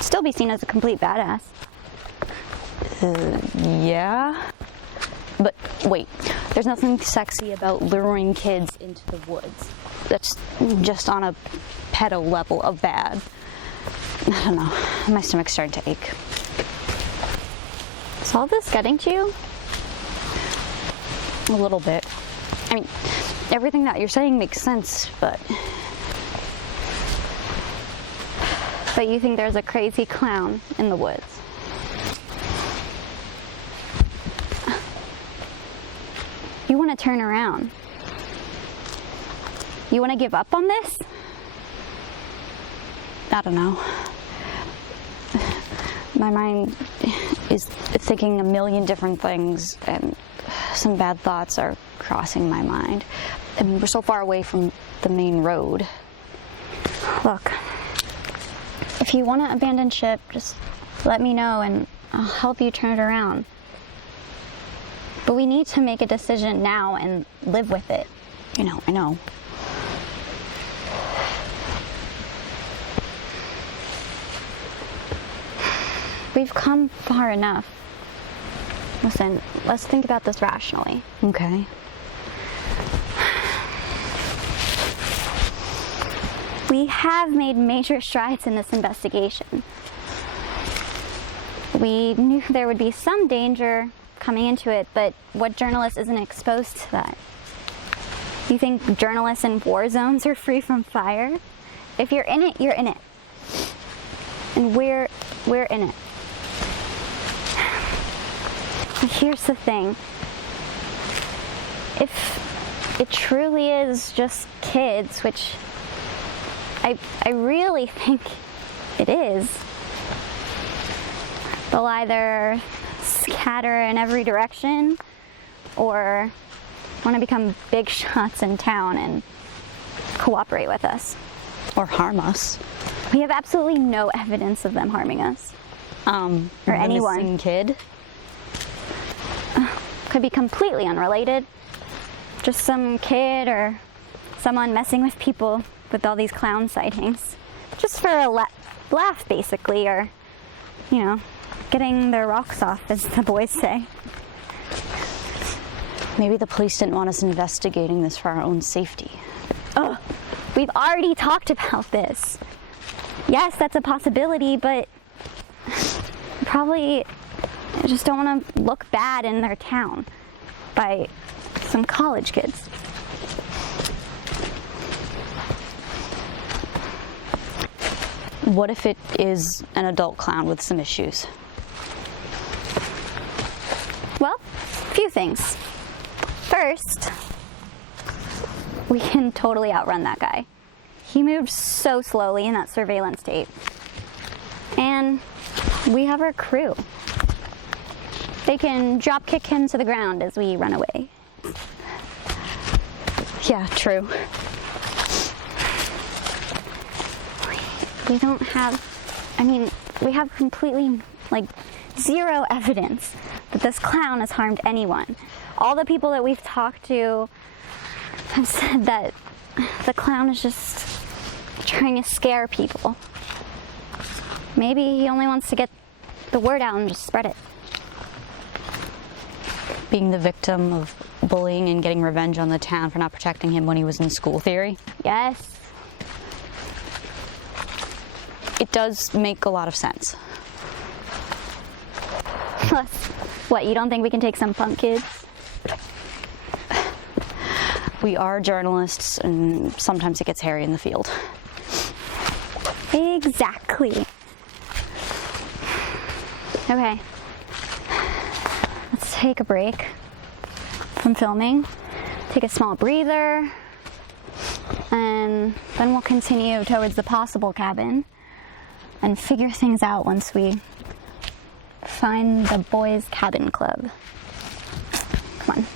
Still be seen as a complete badass. Yeah? But wait, there's nothing sexy about luring kids into the woods. That's just on a pedo level of bad. I don't know, my stomach's starting to ache. Is all this getting to you? A little bit. I mean, everything that you're saying makes sense, but you think there's a crazy clown in the woods? You want to turn around? You want to give up on this? I don't know. My mind is thinking a million different things, and some bad thoughts are crossing my mind. I mean, we're so far away from the main road. Look, if you want to abandon ship, just let me know and I'll help you turn it around. But we need to make a decision now and live with it. I know. We've come far enough. Listen, let's think about this rationally. Okay. We have made major strides in this investigation. We knew there would be some danger coming into it, but what journalist isn't exposed to that? You think journalists in war zones are free from fire? If you're in it, you're in it. And we're in it. But here's the thing. If it truly is just kids, which I really think it is, they'll either scatter in every direction or want to become big shots in town and cooperate with us. Or harm us. We have absolutely no evidence of them harming us. Or anyone. Missing kid? Could be completely unrelated. Just some kid or someone messing with people with all these clown sightings. Just for a laugh, basically, or, getting their rocks off, as the boys say. Maybe the police didn't want us investigating this for our own safety. Ugh, we've already talked about this. Yes, that's a possibility, but probably just don't want to look bad in their town by some college kids. What if it is an adult clown with some issues? Well, a few things. First, we can totally outrun that guy. He moved so slowly in that surveillance tape. And we have our crew. They can drop kick him to the ground as we run away. Yeah, true. We don't have, we have completely, zero evidence that this clown has harmed anyone. All the people that we've talked to have said that the clown is just trying to scare people. Maybe he only wants to get the word out and just spread it. Being the victim of bullying and getting revenge on the town for not protecting him when he was in school theory. Yes. It does make a lot of sense. Plus, what, you don't think we can take some punk kids? We are journalists, and sometimes it gets hairy in the field. Exactly. Okay. Let's take a break from filming, take a small breather, and then we'll continue towards the possible cabin and figure things out once we find the boys' cabin club. Come on.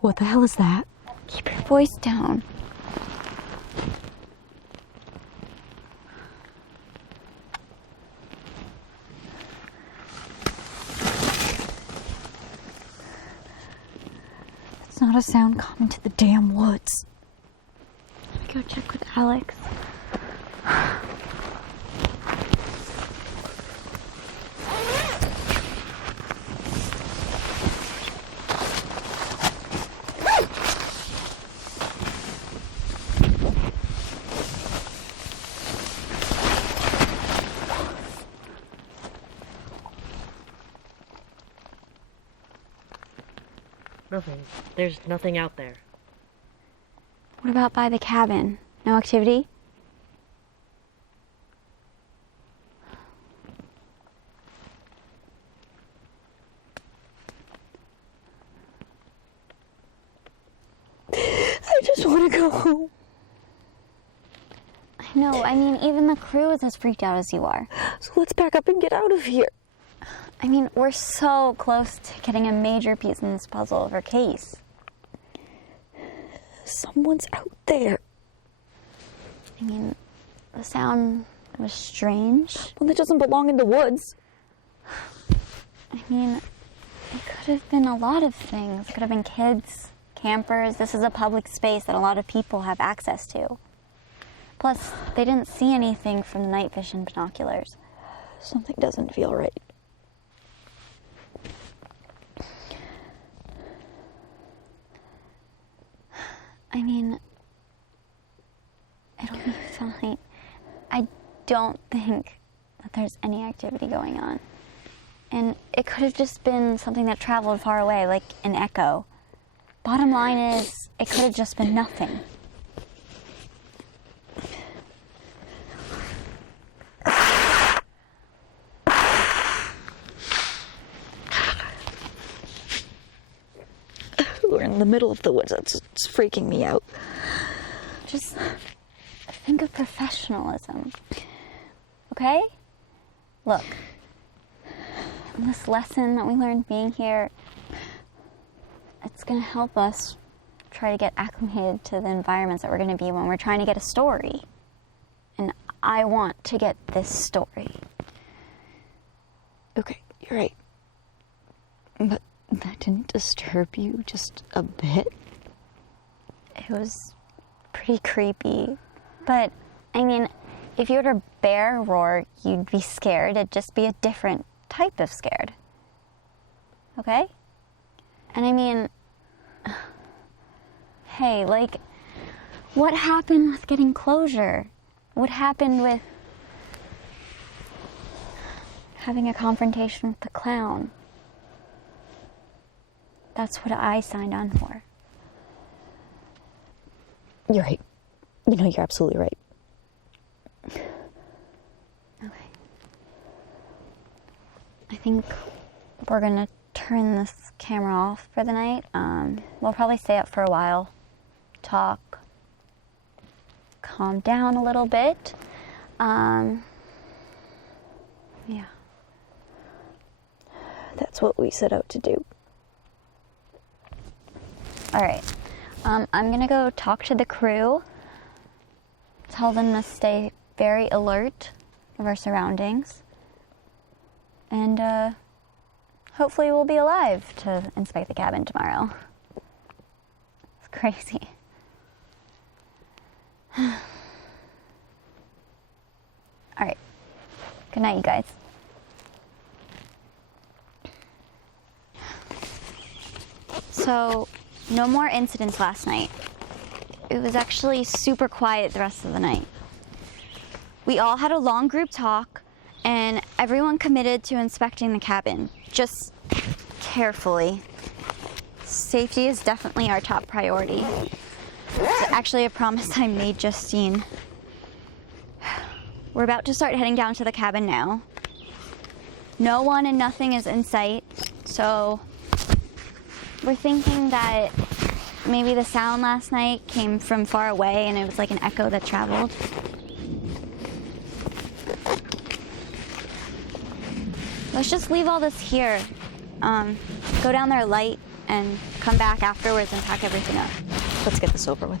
What the hell is that? Keep your voice down. It's not a sound coming to the damn woods. Let me go check with Alex. Nothing. There's nothing out there. What about by the cabin? No activity? I just want to go home. I know, I mean, even the crew is as freaked out as you are. So let's pack up and get out of here. I mean, we're so close to getting a major piece in this puzzle of our case. Someone's out there. I mean, the sound was strange. Well, it doesn't belong in the woods. I mean, it could have been a lot of things. It could have been kids, campers. This is a public space that a lot of people have access to. Plus, they didn't see anything from the night vision binoculars. Something doesn't feel right. I mean, it'll be fine. I don't think that there's any activity going on. And it could have just been something that traveled far away, like an echo. Bottom line is, it could have just been nothing. We're in the middle of the woods. It's freaking me out. Just think of professionalism, okay? Look, this lesson that we learned being here, it's gonna help us try to get acclimated to the environments that we're gonna be when we're trying to get a story. And I want to get this story. Okay, you're right. But that didn't disturb you just a bit? It was pretty creepy. But, I mean, if you heard a bear roar, you'd be scared. It'd just be a different type of scared. Okay? And I mean, hey, like, what happened with getting closure? What happened with having a confrontation with the clown? That's what I signed on for. You're right. You know, you're absolutely right. Okay. I think we're gonna turn this camera off for the night. We'll probably stay up for a while, talk, calm down a little bit. Yeah. That's what we set out to do. Alright, I'm gonna go talk to the crew, tell them to stay very alert of our surroundings, and hopefully we'll be alive to inspect the cabin tomorrow. It's crazy. Alright, good night, you guys. So, no more incidents last night. It was actually super quiet the rest of the night. We all had a long group talk, and everyone committed to inspecting the cabin, just carefully. Safety is definitely our top priority. It's actually a promise I made Justine. We're about to start heading down to the cabin now. No one and nothing is in sight, so we're thinking that maybe the sound last night came from far away and it was like an echo that traveled. Let's just leave all this here. Go down there light and come back afterwards and pack everything up. Let's get this over with.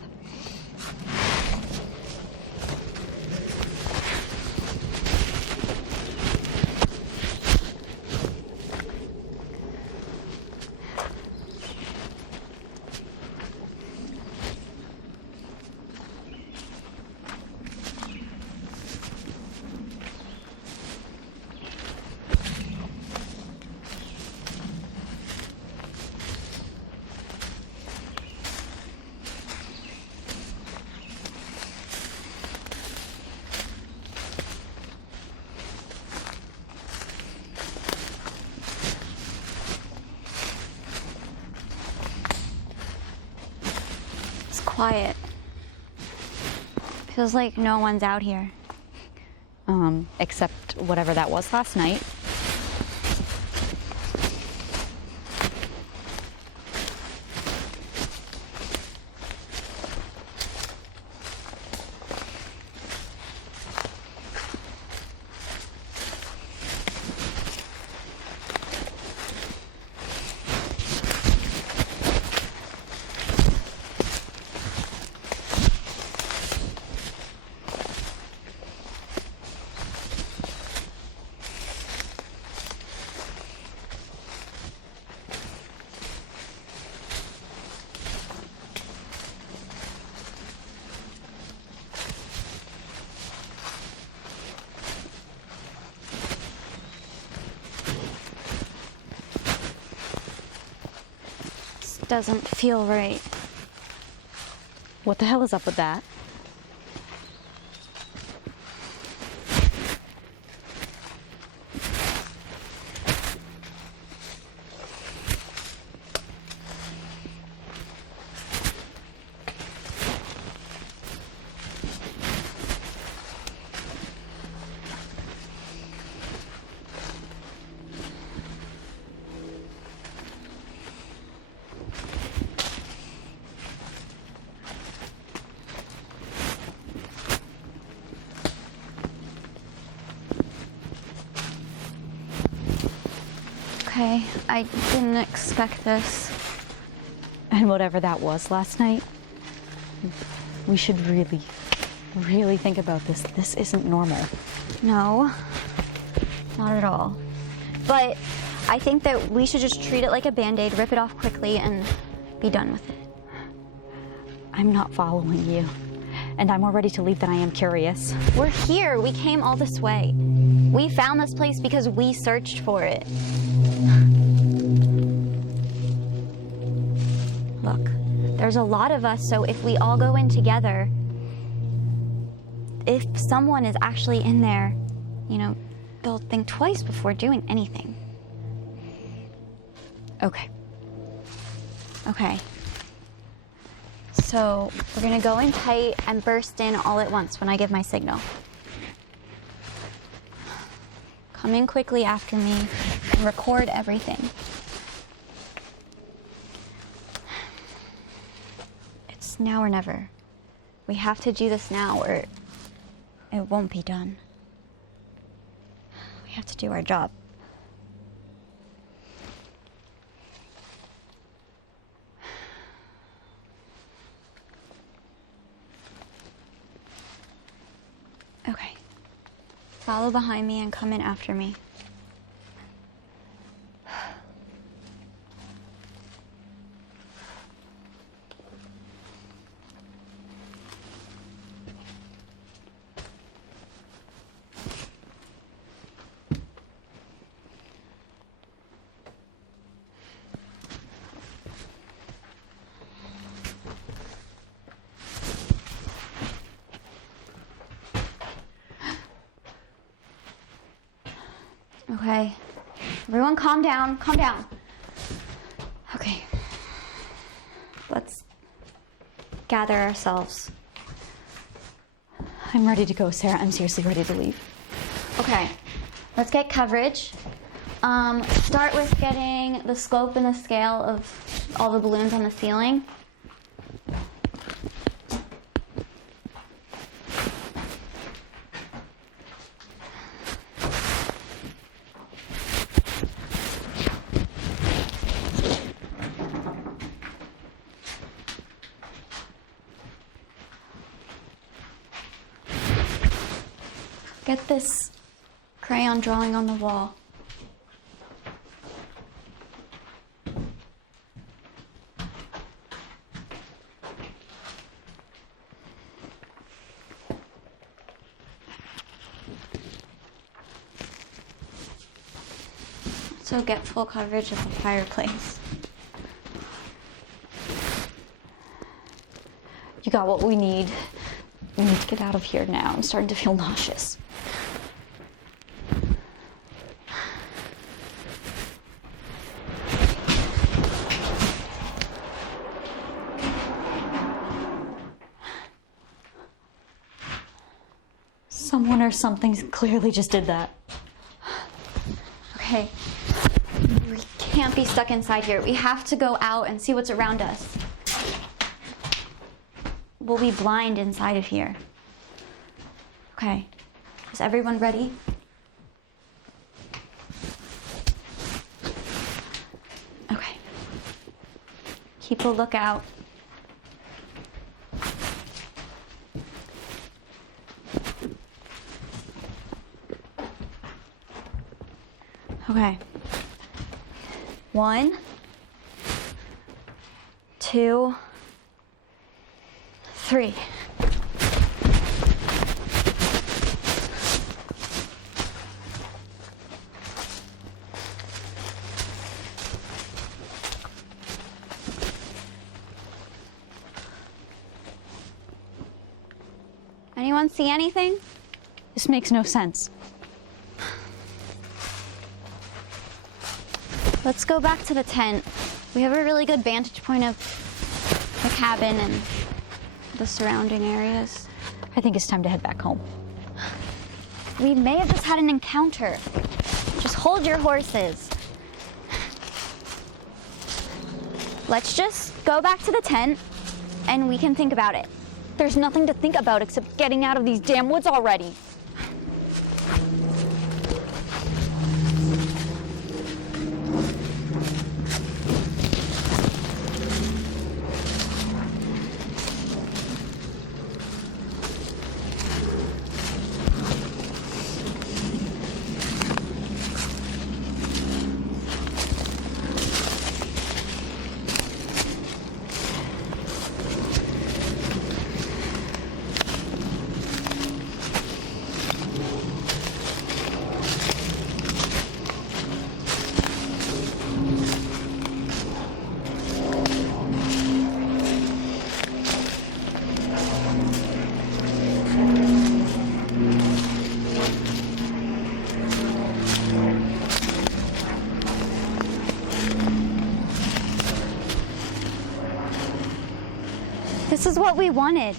Quiet. Feels like no one's out here. Except whatever that was last night. Doesn't feel right. What the hell is up with that? Okay, I didn't expect this. And whatever that was last night, we should really think about this. This isn't normal. No, not at all. But I think that we should just treat it like a Band-Aid, rip it off quickly, and be done with it. I'm not following you. And I'm more ready to leave than I am curious. We're here. We came all this way. We found this place because we searched for it. Look, there's a lot of us, so if we all go in together, if someone is actually in there, you know, they'll think twice before doing anything. Okay. Okay. So we're gonna go in tight and burst in all at once when I give my signal. Come in quickly after me and record everything. It's now or never. We have to do this now or it won't be done. We have to do our job. Follow behind me and come in after me. Okay. Everyone calm down. Calm down. Okay. Let's gather ourselves. I'm ready to go, Sarah. I'm seriously ready to leave. Okay. Let's get coverage. Start with getting the scope and the scale of all the balloons on the ceiling. Get this crayon drawing on the wall. So get full coverage of the fireplace. You got what we need. We need to get out of here now. I'm starting to feel nauseous. Someone or something clearly just did that. Okay. We can't be stuck inside here. We have to go out and see what's around us. We'll be blind inside of here. Okay. Is everyone ready? Okay. Keep a lookout. Okay. 1, 2, 3. Anyone see anything? This makes no sense. Let's go back to the tent. We have a really good vantage point of the cabin and the surrounding areas. I think it's time to head back home. We may have just had an encounter. Just hold your horses. Let's just go back to the tent and we can think about it. There's nothing to think about except getting out of these damn woods already. This is what we wanted.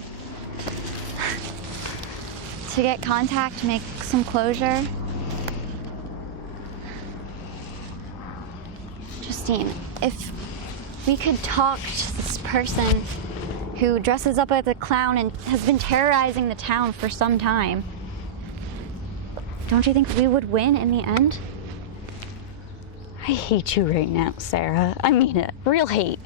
To get contact, make some closure. Justine, if we could talk to this person who dresses up as a clown and has been terrorizing the town for some time, don't you think we would win in the end? I hate you right now, Sarah. I mean it. Real hate.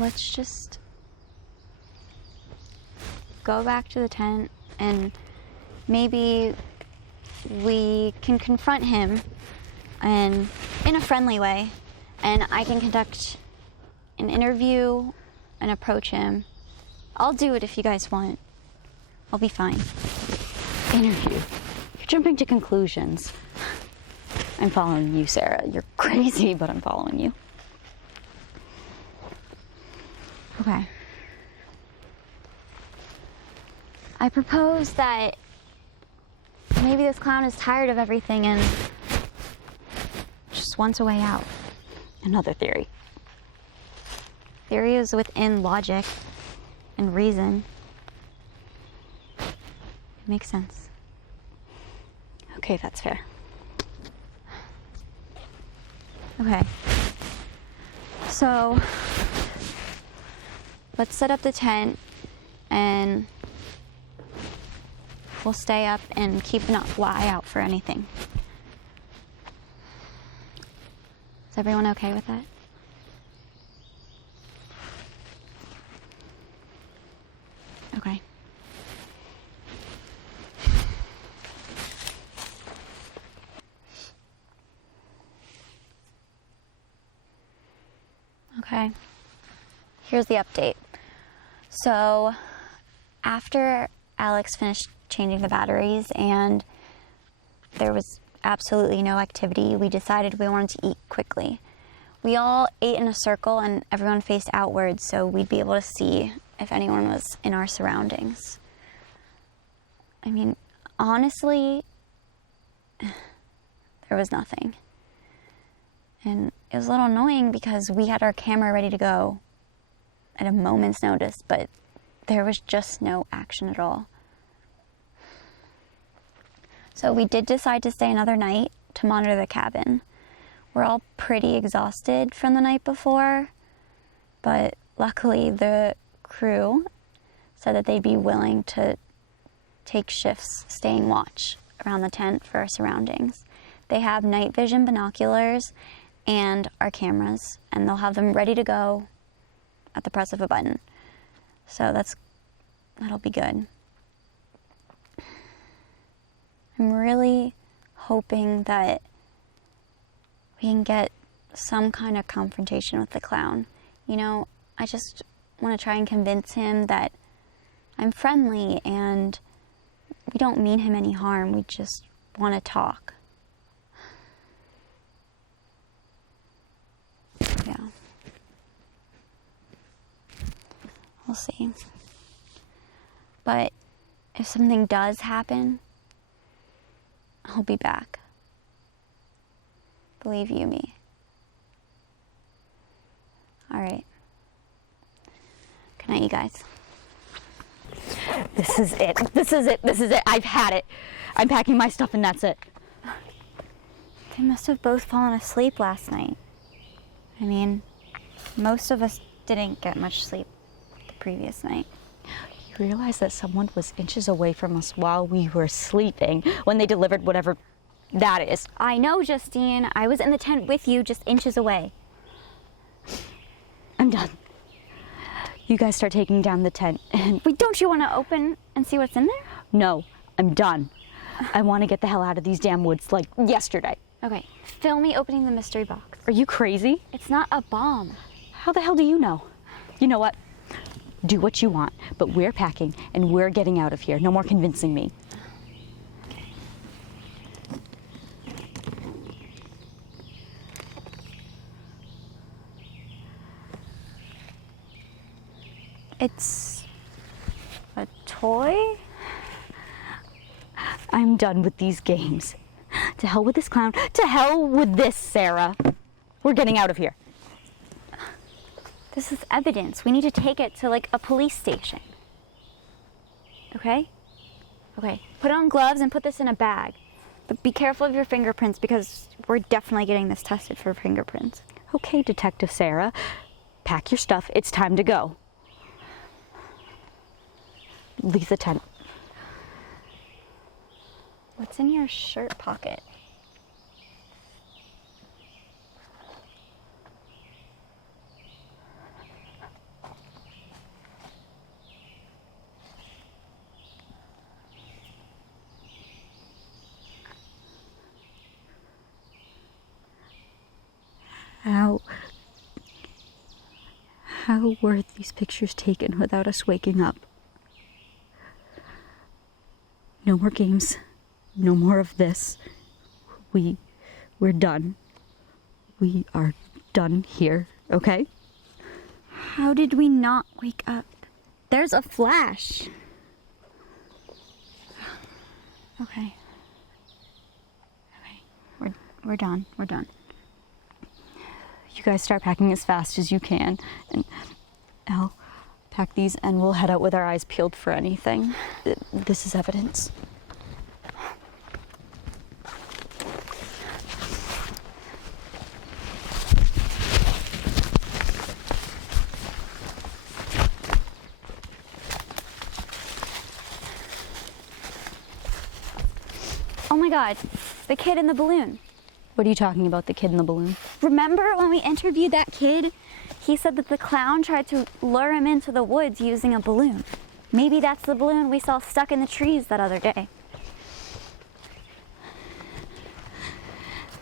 let's just go back to the tent and maybe we can confront him and in a friendly way, and I can conduct an interview and approach him. I'll do it if you guys want. I'll be fine. Interview. You're jumping to conclusions. I'm following you, Sarah. You're crazy, but I'm following you. Okay. I propose that maybe this clown is tired of everything and just wants a way out. Another theory. Theory is within logic and reason. It makes sense. Okay, that's fair. Okay. So, let's set up the tent and we'll stay up and keep an eye out for anything. Is everyone okay with that? Okay. Okay. Here's the update. So, after Alex finished changing the batteries and there was absolutely no activity, we decided we wanted to eat quickly. We all ate in a circle and everyone faced outwards so we'd be able to see if anyone was in our surroundings. I mean, honestly, there was nothing. And it was a little annoying because we had our camera ready to go at a moment's notice, but there was just no action at all. So we did decide to stay another night to monitor the cabin. We're all pretty exhausted from the night before, but luckily the crew said that they'd be willing to take shifts staying watch around the tent for our surroundings. They have night vision binoculars and our cameras, and they'll have them ready to go at the press of a button. So that'll be good. I'm really hoping that we can get some kind of confrontation with the clown. You know, I just want to try and convince him that I'm friendly and we don't mean him any harm. We just want to talk. Yeah. We'll see. But if something does happen, I'll be back. Believe you me. All right. Good night, you guys. This is it. This is it. This is it. I've had it. I'm packing my stuff and that's it. They must have both fallen asleep last night. I mean, most of us didn't get much sleep the previous night. You realize that someone was inches away from us while we were sleeping when they delivered whatever that is. I know, Justine. I was in the tent with you, just inches away. I'm done. You guys start taking down the tent and... Wait, don't you want to open and see what's in there? No, I'm done. I want to get the hell out of these damn woods like yesterday. Okay, film me opening the mystery box. Are you crazy? It's not a bomb. How the hell do you know? You know what? Do what you want, but we're packing and we're getting out of here. No more convincing me. It's a toy? I'm done with these games. To hell with this clown. To hell with this, Sarah. We're getting out of here. This is evidence. We need to take it to, like, a police station. Okay? Okay, put on gloves and put this in a bag. But be careful of your fingerprints because we're definitely getting this tested for fingerprints. Okay, Detective Sarah. Pack your stuff. It's time to go. Leave the tent. What's in your shirt pocket? How were these pictures taken without us waking up? No more games. No more of this. We're done. We are done here, okay? How did we not wake up? There's a flash. Okay. We're done. We're done. You guys start packing as fast as you can. And Elle, pack these and we'll head out with our eyes peeled for anything. This is evidence. Oh my God, the kid in the balloon. What are you talking about, the kid in the balloon? Remember when we interviewed that kid? He said that the clown tried to lure him into the woods using a balloon. Maybe that's the balloon we saw stuck in the trees that other day.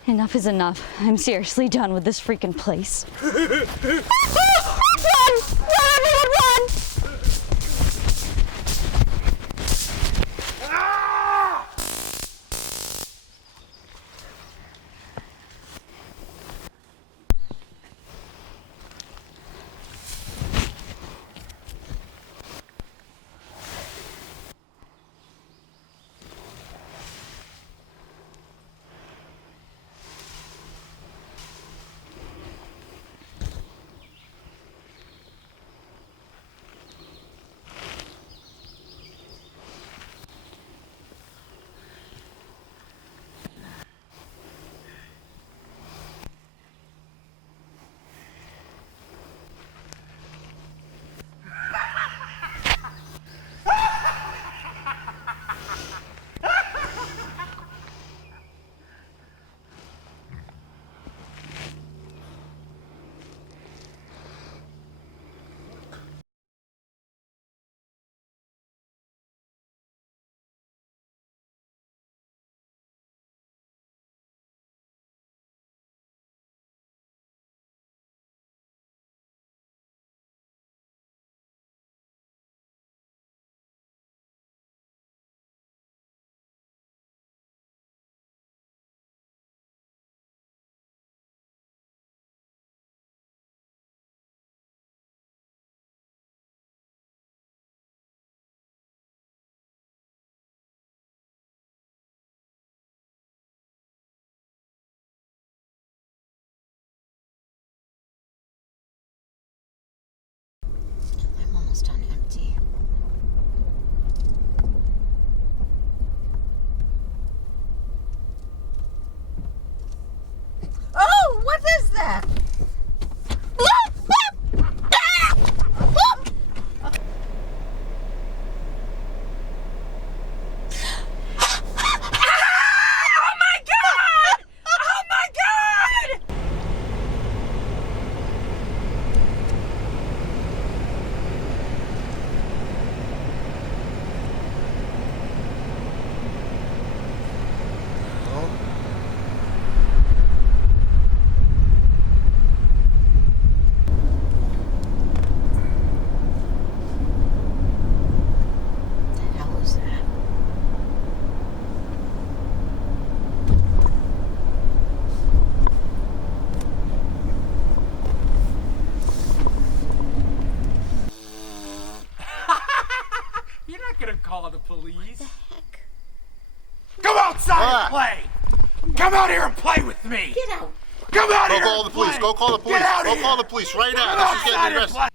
Enough is enough. I'm seriously done with this freaking place. Run! Run, everyone, run! I'm almost on empty. Oh, what is that? Call the police. What the heck? Come outside and play! Come out here and play with me! Get out! Come out here! Go call the police. Go call the police. Go call the police right now. This is getting arrested.